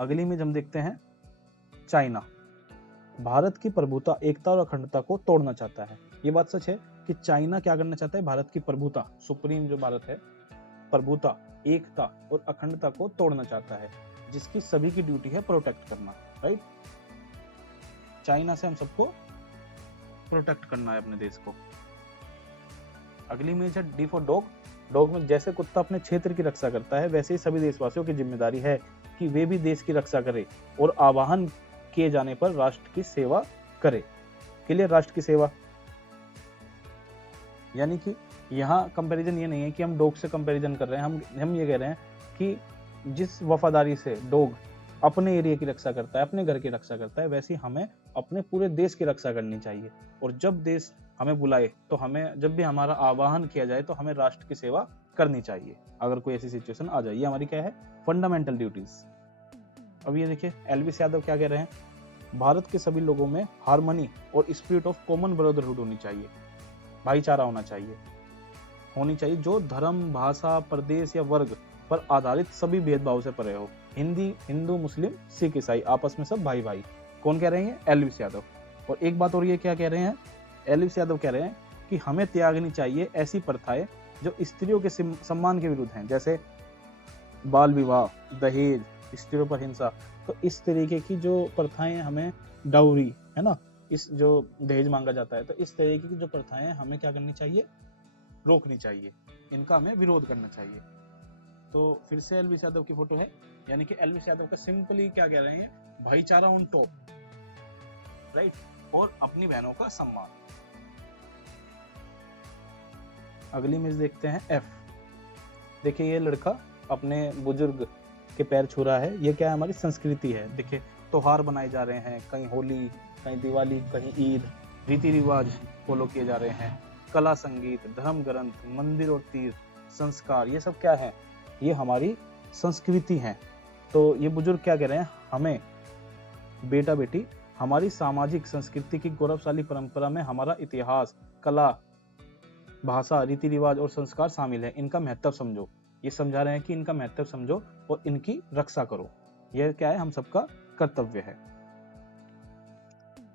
अगली इमेज हम देखते हैं चाइना। भारत की प्रभुता, एकता और अखंडता को तोड़ना चाहता है। ये बात सच है कि चाइना क्या करना चाहता है, भारत की प्रभुता, सुप्रीम जो भारत है, प्रभुता, एकता और अखंडता को तोड़ना चाहता है, जिसकी सभी की ड्यूटी है प्रोटेक्ट करना। राइट, चाइना से हम सबको प्रोटेक्ट करना है अपने देश को। अगली इमेज है डी फॉर डॉग। डॉग में जैसे कुत्ता अपने क्षेत्र की रक्षा करता है, वैसे ही सभी देशवासियों की जिम्मेदारी है कि वे भी देश की रक्षा करें और आह्वान किए जाने पर राष्ट्र की सेवा करें। क्लियर, राष्ट्र की सेवा। यानी कि यहाँ कंपैरिजन ये नहीं है कि हम डॉग से कंपैरिजन कर रहे हैं, हम ये कह रहे हैं कि जिस वफादारी से डॉग अपने एरिया की रक्षा करता है, अपने घर की रक्षा करता है, वैसे हमें अपने पूरे देश की रक्षा करनी चाहिए। और जब देश हमें बुलाए तो हमें, जब भी हमारा आह्वान किया जाए तो हमें राष्ट्र की सेवा करनी चाहिए अगर कोई ऐसी सिचुएशन आ जाए। ये हमारी क्या है, फंडामेंटल ड्यूटीज। अब ये देखिए एलवीस यादव क्या कह रहे हैं, भारत के सभी लोगों में हार्मनी और स्पिरिट ऑफ कॉमन ब्रदरहुड होनी चाहिए, भाईचारा होनी चाहिए, जो धर्म, भाषा, प्रदेश या वर्ग पर आधारित सभी भेदभाव से परे हो। हिंदू, मुस्लिम, सिख, ईसाई आपस में सब भाई भाई। कौन कह रहे हैं? एलवीस यादव। और एक बात और, ये क्या कह रहे हैं? एलवीस यादव कह रहे हैं कि हमें त्यागनी चाहिए ऐसी प्रथाएं जो स्त्रियों के सम्मान के विरुद्ध हैं, जैसे बाल विवाह, दहेज, स्त्रियों पर हिंसा। तो इस तरीके की जो प्रथाएं, हमें डाउरी है ना, इस जो दहेज मांगा जाता है, तो इस तरीके की जो प्रथाएं हमें क्या करनी चाहिए, रोकनी चाहिए, इनका हमें विरोध करना चाहिए। तो फिर से एलवीस यादव की फोटो है, यानी कि एलवीस यादव का सिंपली क्या कह रहे हैं, भाईचारा ऑन टॉप, राइट, और अपनी बहनों का सम्मान। अगली इमेज देखते हैं एफ। देखिए ये लड़का अपने बुजुर्ग के पैर छू रहा है। ये क्या है, हमारी संस्कृति है। देखिए त्योहार बनाए जा रहे हैं, कहीं होली, कहीं दिवाली, कहीं ईद, रीति रिवाज फॉलो किए जा रहे हैं, कला, संगीत, धर्म ग्रंथ, मंदिर और तीर्थ, संस्कार, ये सब क्या है, ये हमारी संस्कृति है। तो ये बुजुर्ग क्या कह रहे हैं, हमें बेटा बेटी हमारी सामाजिक संस्कृति की गौरवशाली परंपरा में हमारा इतिहास, कला, भाषा, रीति रिवाज और संस्कार शामिल है, इनका महत्व समझो। ये समझा रहे हैं कि इनका महत्व समझो और इनकी रक्षा करो। यह क्या है, हम सबका कर्तव्य है।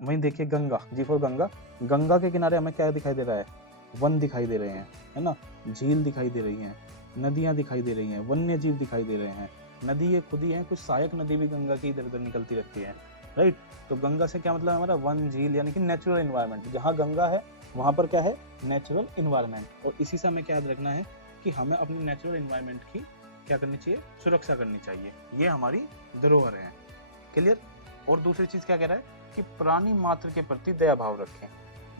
वहीं देखिए गंगा, जी फॉर गंगा। गंगा के किनारे हमें क्या दिखाई दे रहा है, वन दिखाई दे रहे हैं, है ना, झील दिखाई दे रही हैं, नदियां दिखाई दे रही हैं, वन्य जीव दिखाई दे रहे हैं। नदी ये खुद ही है, कुछ सहायक नदी भी गंगा की इधर उधर निकलती रहती है, राइट। तो गंगा से क्या मतलब, हमारा वन, झील, यानी कि नेचुरल एनवायरनमेंट। जहाँ गंगा है वहां पर क्या है, नेचुरल एनवायरनमेंट। और इसी से हमें क्या याद रखना है कि हमें अपने नेचुरल एनवायरनमेंट की क्या करनी चाहिए, सुरक्षा करनी चाहिए। ये हमारी धरोहर है। क्लियर। और दूसरी चीज क्या कह रहा है कि प्राणी मात्र के प्रति दया भाव रखें।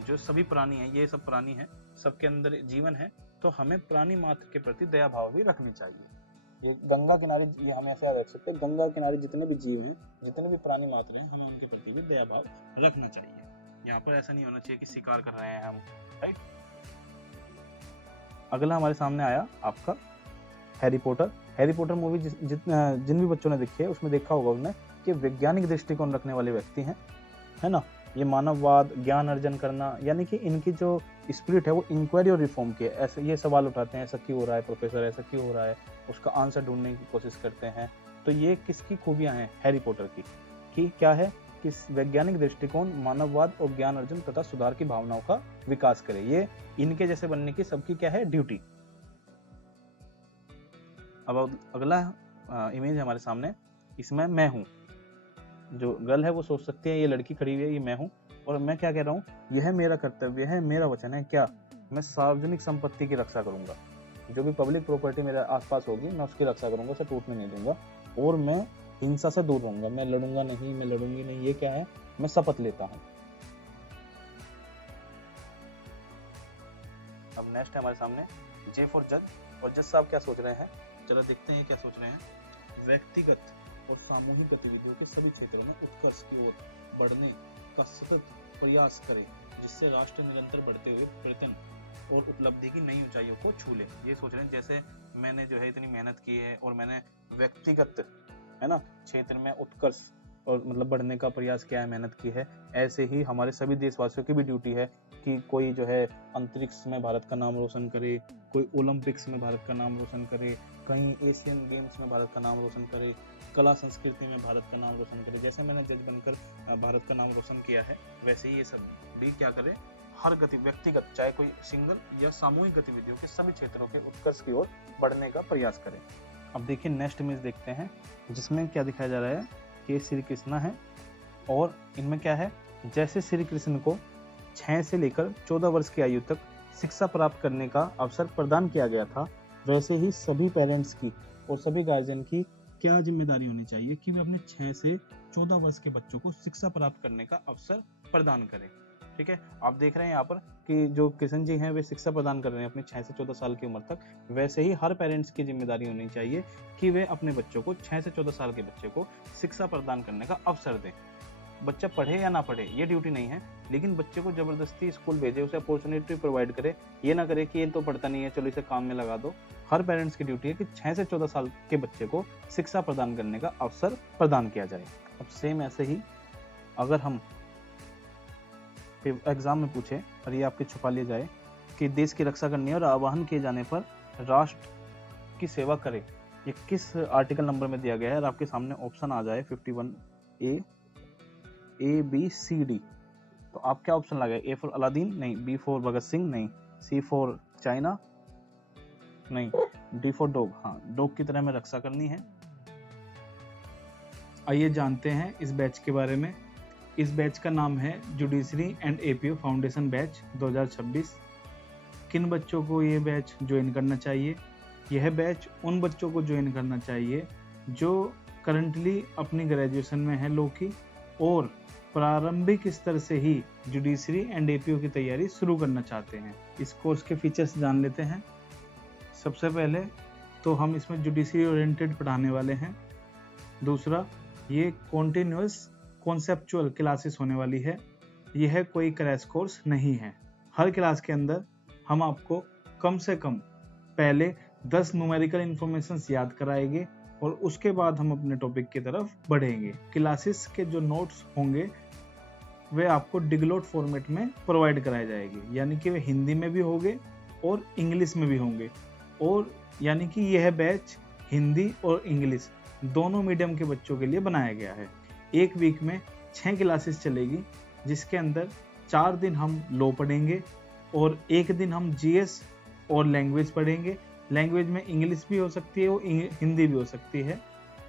जो सभी प्राणी हैं, ये सब प्राणी हैं, सबके अंदर जीवन है, तो हमें प्राणी मात्र के प्रति दया भाव भी रखनी चाहिए। ये गंगा किनारे, ये हम ऐसे याद रख सकते हैं, गंगा किनारे जितने भी जीव हैं, जितने भी प्राणी मात्र हैं, हमें उनके प्रति भी दया भाव रखना चाहिए। यहाँ पर ऐसा नहीं होना चाहिए कि शिकार कर रहे हैं हम, राइट। अगला हमारे सामने आया आपका Harry Potter. Harry Potter movie जिन भी बच्चों ने देखी है उसमें देखा होगा उन्होंने कि वैज्ञानिक दृष्टिकोण रखने वाले व्यक्ति हैं, है ना। ये मानववाद, ज्ञान अर्जन करना, यानी कि इनकी जो स्पिरिट है वो इंक्वायरी और रिफॉर्म की है। ऐसे ये सवाल उठाते हैं, ऐसा क्यों हो रहा है प्रोफेसर, ऐसा क्यों हो रहा है, उसका आंसर ढूंढने की कोशिश करते हैं। तो ये किसकी खूबियां हैं हैरी पॉटर की, कि क्या है कि वैज्ञानिक दृष्टिकोण, मानववाद और ज्ञान अर्जन तथा सुधार की भावनाओं का विकास करे। ये इनके जैसे बनने की सबकी क्या है, ड्यूटी। अब अगला इमेज है हमारे सामने, इसमें मैं हूँ। जो गर्ल है वो सोच सकती है ये लड़की खड़ी हुई है, ये मैं हूँ, और मैं क्या कह रहा हूँ, यह मेरा कर्तव्य है, मेरा वचन है, क्या मैं सार्वजनिक संपत्ति की रक्षा करूंगा। जो भी पब्लिक प्रॉपर्टी मेरे आसपास होगी मैं उसकी रक्षा करूंगा, उसे टूटने नहीं दूंगा, और मैं हिंसा से दूर रहूंगा, मैं लड़ूंगा नहीं, मैं लड़ूंगी नहीं। ये क्या है, मैं शपथ लेता हूँ। अब नेक्स्ट है हमारे सामने जे फॉर जज। और जज साहब क्या सोच रहे हैं, चलो देखते हैं क्या सोच रहे हैं। व्यक्तिगत और सामूहिक गतिविधियों के सभी क्षेत्रों में उत्कर्ष की ओर बढ़ने का सतत प्रयास करें, जिससे राष्ट्र निरंतर बढ़ते हुए प्रयत्न और उपलब्धि की नई ऊंचाइयों को छू ले। ये सोच रहे हैं जैसे मैंने जो है इतनी मेहनत की है और मैंने व्यक्तिगत, है ना, क्षेत्र में उत्कर्ष और मतलब बढ़ने का प्रयास किया है, मेहनत की है, ऐसे ही हमारे सभी देशवासियों की भी ड्यूटी है कि कोई जो है अंतरिक्ष में भारत का नाम रोशन करे, कोई ओलंपिक्स में भारत का नाम रोशन करे, कहीं एशियन गेम्स में भारत का नाम रोशन करे, कला संस्कृति में भारत का नाम रोशन करे। जैसे मैंने जज बनकर भारत का नाम रोशन किया है, वैसे ही ये सब भी क्या करे, हर व्यक्तिगत, चाहे कोई सिंगल या सामूहिक गतिविधियों के सभी क्षेत्रों के उत्कर्ष की ओर बढ़ने का प्रयास करें। अब देखिए नेक्स्ट इमेज देखते हैं, जिसमें क्या दिखाया जा रहा है कि श्री कृष्ण है, और इनमें क्या है, जैसे श्री कृष्ण को 6 से लेकर 14 वर्ष की आयु तक शिक्षा प्राप्त करने का अवसर प्रदान किया गया था, वैसे ही सभी पेरेंट्स की और सभी गार्जियन की क्या जिम्मेदारी होनी चाहिए कि वे अपने 6 से 14 वर्ष के बच्चों को शिक्षा प्राप्त करने का अवसर प्रदान करें। ठीक है, आप देख रहे हैं यहाँ पर कि जो किशन जी हैं वे शिक्षा प्रदान कर रहे हैं अपने 6 से 14 साल की उम्र तक। वैसे ही हर पेरेंट्स की जिम्मेदारी होनी चाहिए कि वे अपने बच्चों को 6 से 14 साल के बच्चे को शिक्षा प्रदान करने का अवसर दें। बच्चा पढ़े या ना पढ़े ये ड्यूटी नहीं है, लेकिन बच्चे को जबरदस्ती स्कूल भेजे, उसे अपॉर्चुनिटी प्रोवाइड करे। ये ना करे कि ये तो पढ़ता नहीं है, चलो इसे काम में लगा दो। हर पेरेंट्स की ड्यूटी है कि 6 से 14 साल के बच्चे को शिक्षा प्रदान करने का अवसर प्रदान किया जाए। अब सेम ऐसे ही अगर हम एग्जाम में पूछे और ये आपके छुपा लिया जाए कि देश की रक्षा करनी है और आह्वान किए जाने पर राष्ट्र की सेवा करे, ये किस आर्टिकल नंबर में दिया गया है और आपके सामने ऑप्शन आ जाए 51A, A, B, C, D, तो आप क्या ऑप्शन लगाए? A फॉर अलादीन नहीं, B फॉर भगत सिंह नहीं, C फॉर चाइना नहीं, D फॉर डॉग। हाँ, डॉग की तरह में रक्षा करनी है। आइए जानते हैं इस बैच के बारे में। इस बैच का नाम है judiciary and APO foundation batch 2026। किन बच्चों को ये बैच ज्वाइन करना चाहिए? यह बैच उन बच्चों को ज्वाइन करना चाहिए जो करंटली अपनी ग्रेजुएशन में है लॉ की और प्रारंभिक स्तर से ही जुडिशरी एंड एपीओ की तैयारी शुरू करना चाहते हैं। इस कोर्स के फीचर्स जान लेते हैं। सबसे पहले तो हम इसमें जुडिशरी ओरिएंटेड पढ़ाने वाले हैं। दूसरा, ये कॉन्टिन्यूअस कॉन्सेप्चुअल क्लासेस होने वाली है। यह कोई क्रैश कोर्स नहीं है। हर क्लास के अंदर हम आपको कम से कम पहले 10 न्यूमेरिकल इंफॉर्मेशंस याद कराएंगे और उसके बाद हम अपने टॉपिक की तरफ बढ़ेंगे। क्लासेस के जो नोट्स होंगे वे आपको डिगलोट फॉर्मेट में प्रोवाइड कराए जाएंगे, यानी कि वे हिंदी में भी होंगे और इंग्लिश में भी होंगे। और यानी कि यह बैच हिंदी और इंग्लिश दोनों मीडियम के बच्चों के लिए बनाया गया है। एक वीक में 6 क्लासेस चलेगी, जिसके अंदर 4 दिन हम लॉ पढ़ेंगे और 1 दिन हम जीएस और लैंग्वेज पढ़ेंगे। लैंग्वेज में इंग्लिश भी हो सकती है और हिंदी भी हो सकती है।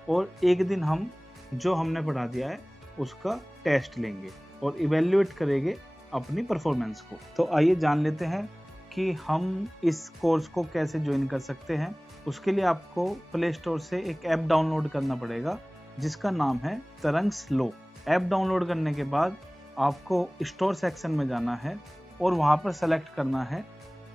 और 1 दिन हम जो हमने पढ़ा दिया है उसका टेस्ट लेंगे और इवेल्युएट करेंगे अपनी परफॉर्मेंस को। तो आइए जान लेते हैं कि हम इस कोर्स को कैसे ज्वाइन कर सकते हैं। उसके लिए आपको प्ले स्टोर से एक ऐप डाउनलोड करना पड़ेगा जिसका नाम है तरंग्स लॉ। ऐप डाउनलोड करने के बाद आपको स्टोर सेक्शन में जाना है और वहां पर सेलेक्ट करना है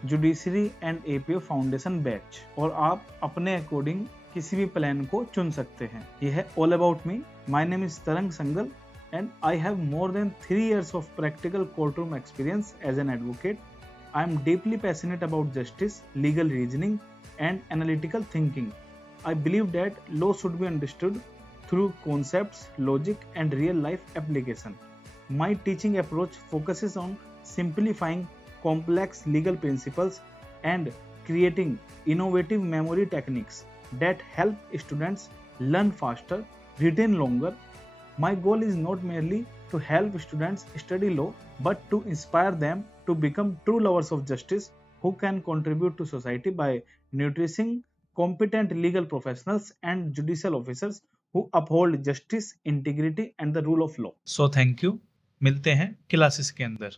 judiciary and APO foundation batch और आप अपने अकॉर्डिंग किसी भी प्लान को चुन सकते हैं। यह है all about me. My name is तरंग संगल and I have more than 3 years of practical courtroom experience as an advocate. I am deeply passionate about justice, legal reasoning, and analytical thinking. I believe that law should be understood through concepts, logic, and real-life application. My teaching approach focuses on simplifying complex legal principles and creating innovative memory techniques that help students learn faster, retain longer. My goal is not merely to help students study law, but to inspire them to become true lovers of justice who can contribute to society by nurturing competent legal professionals and judicial officers who uphold justice, integrity and the rule of law. So thank you. मिलते हैं क्लासेस के अंदर।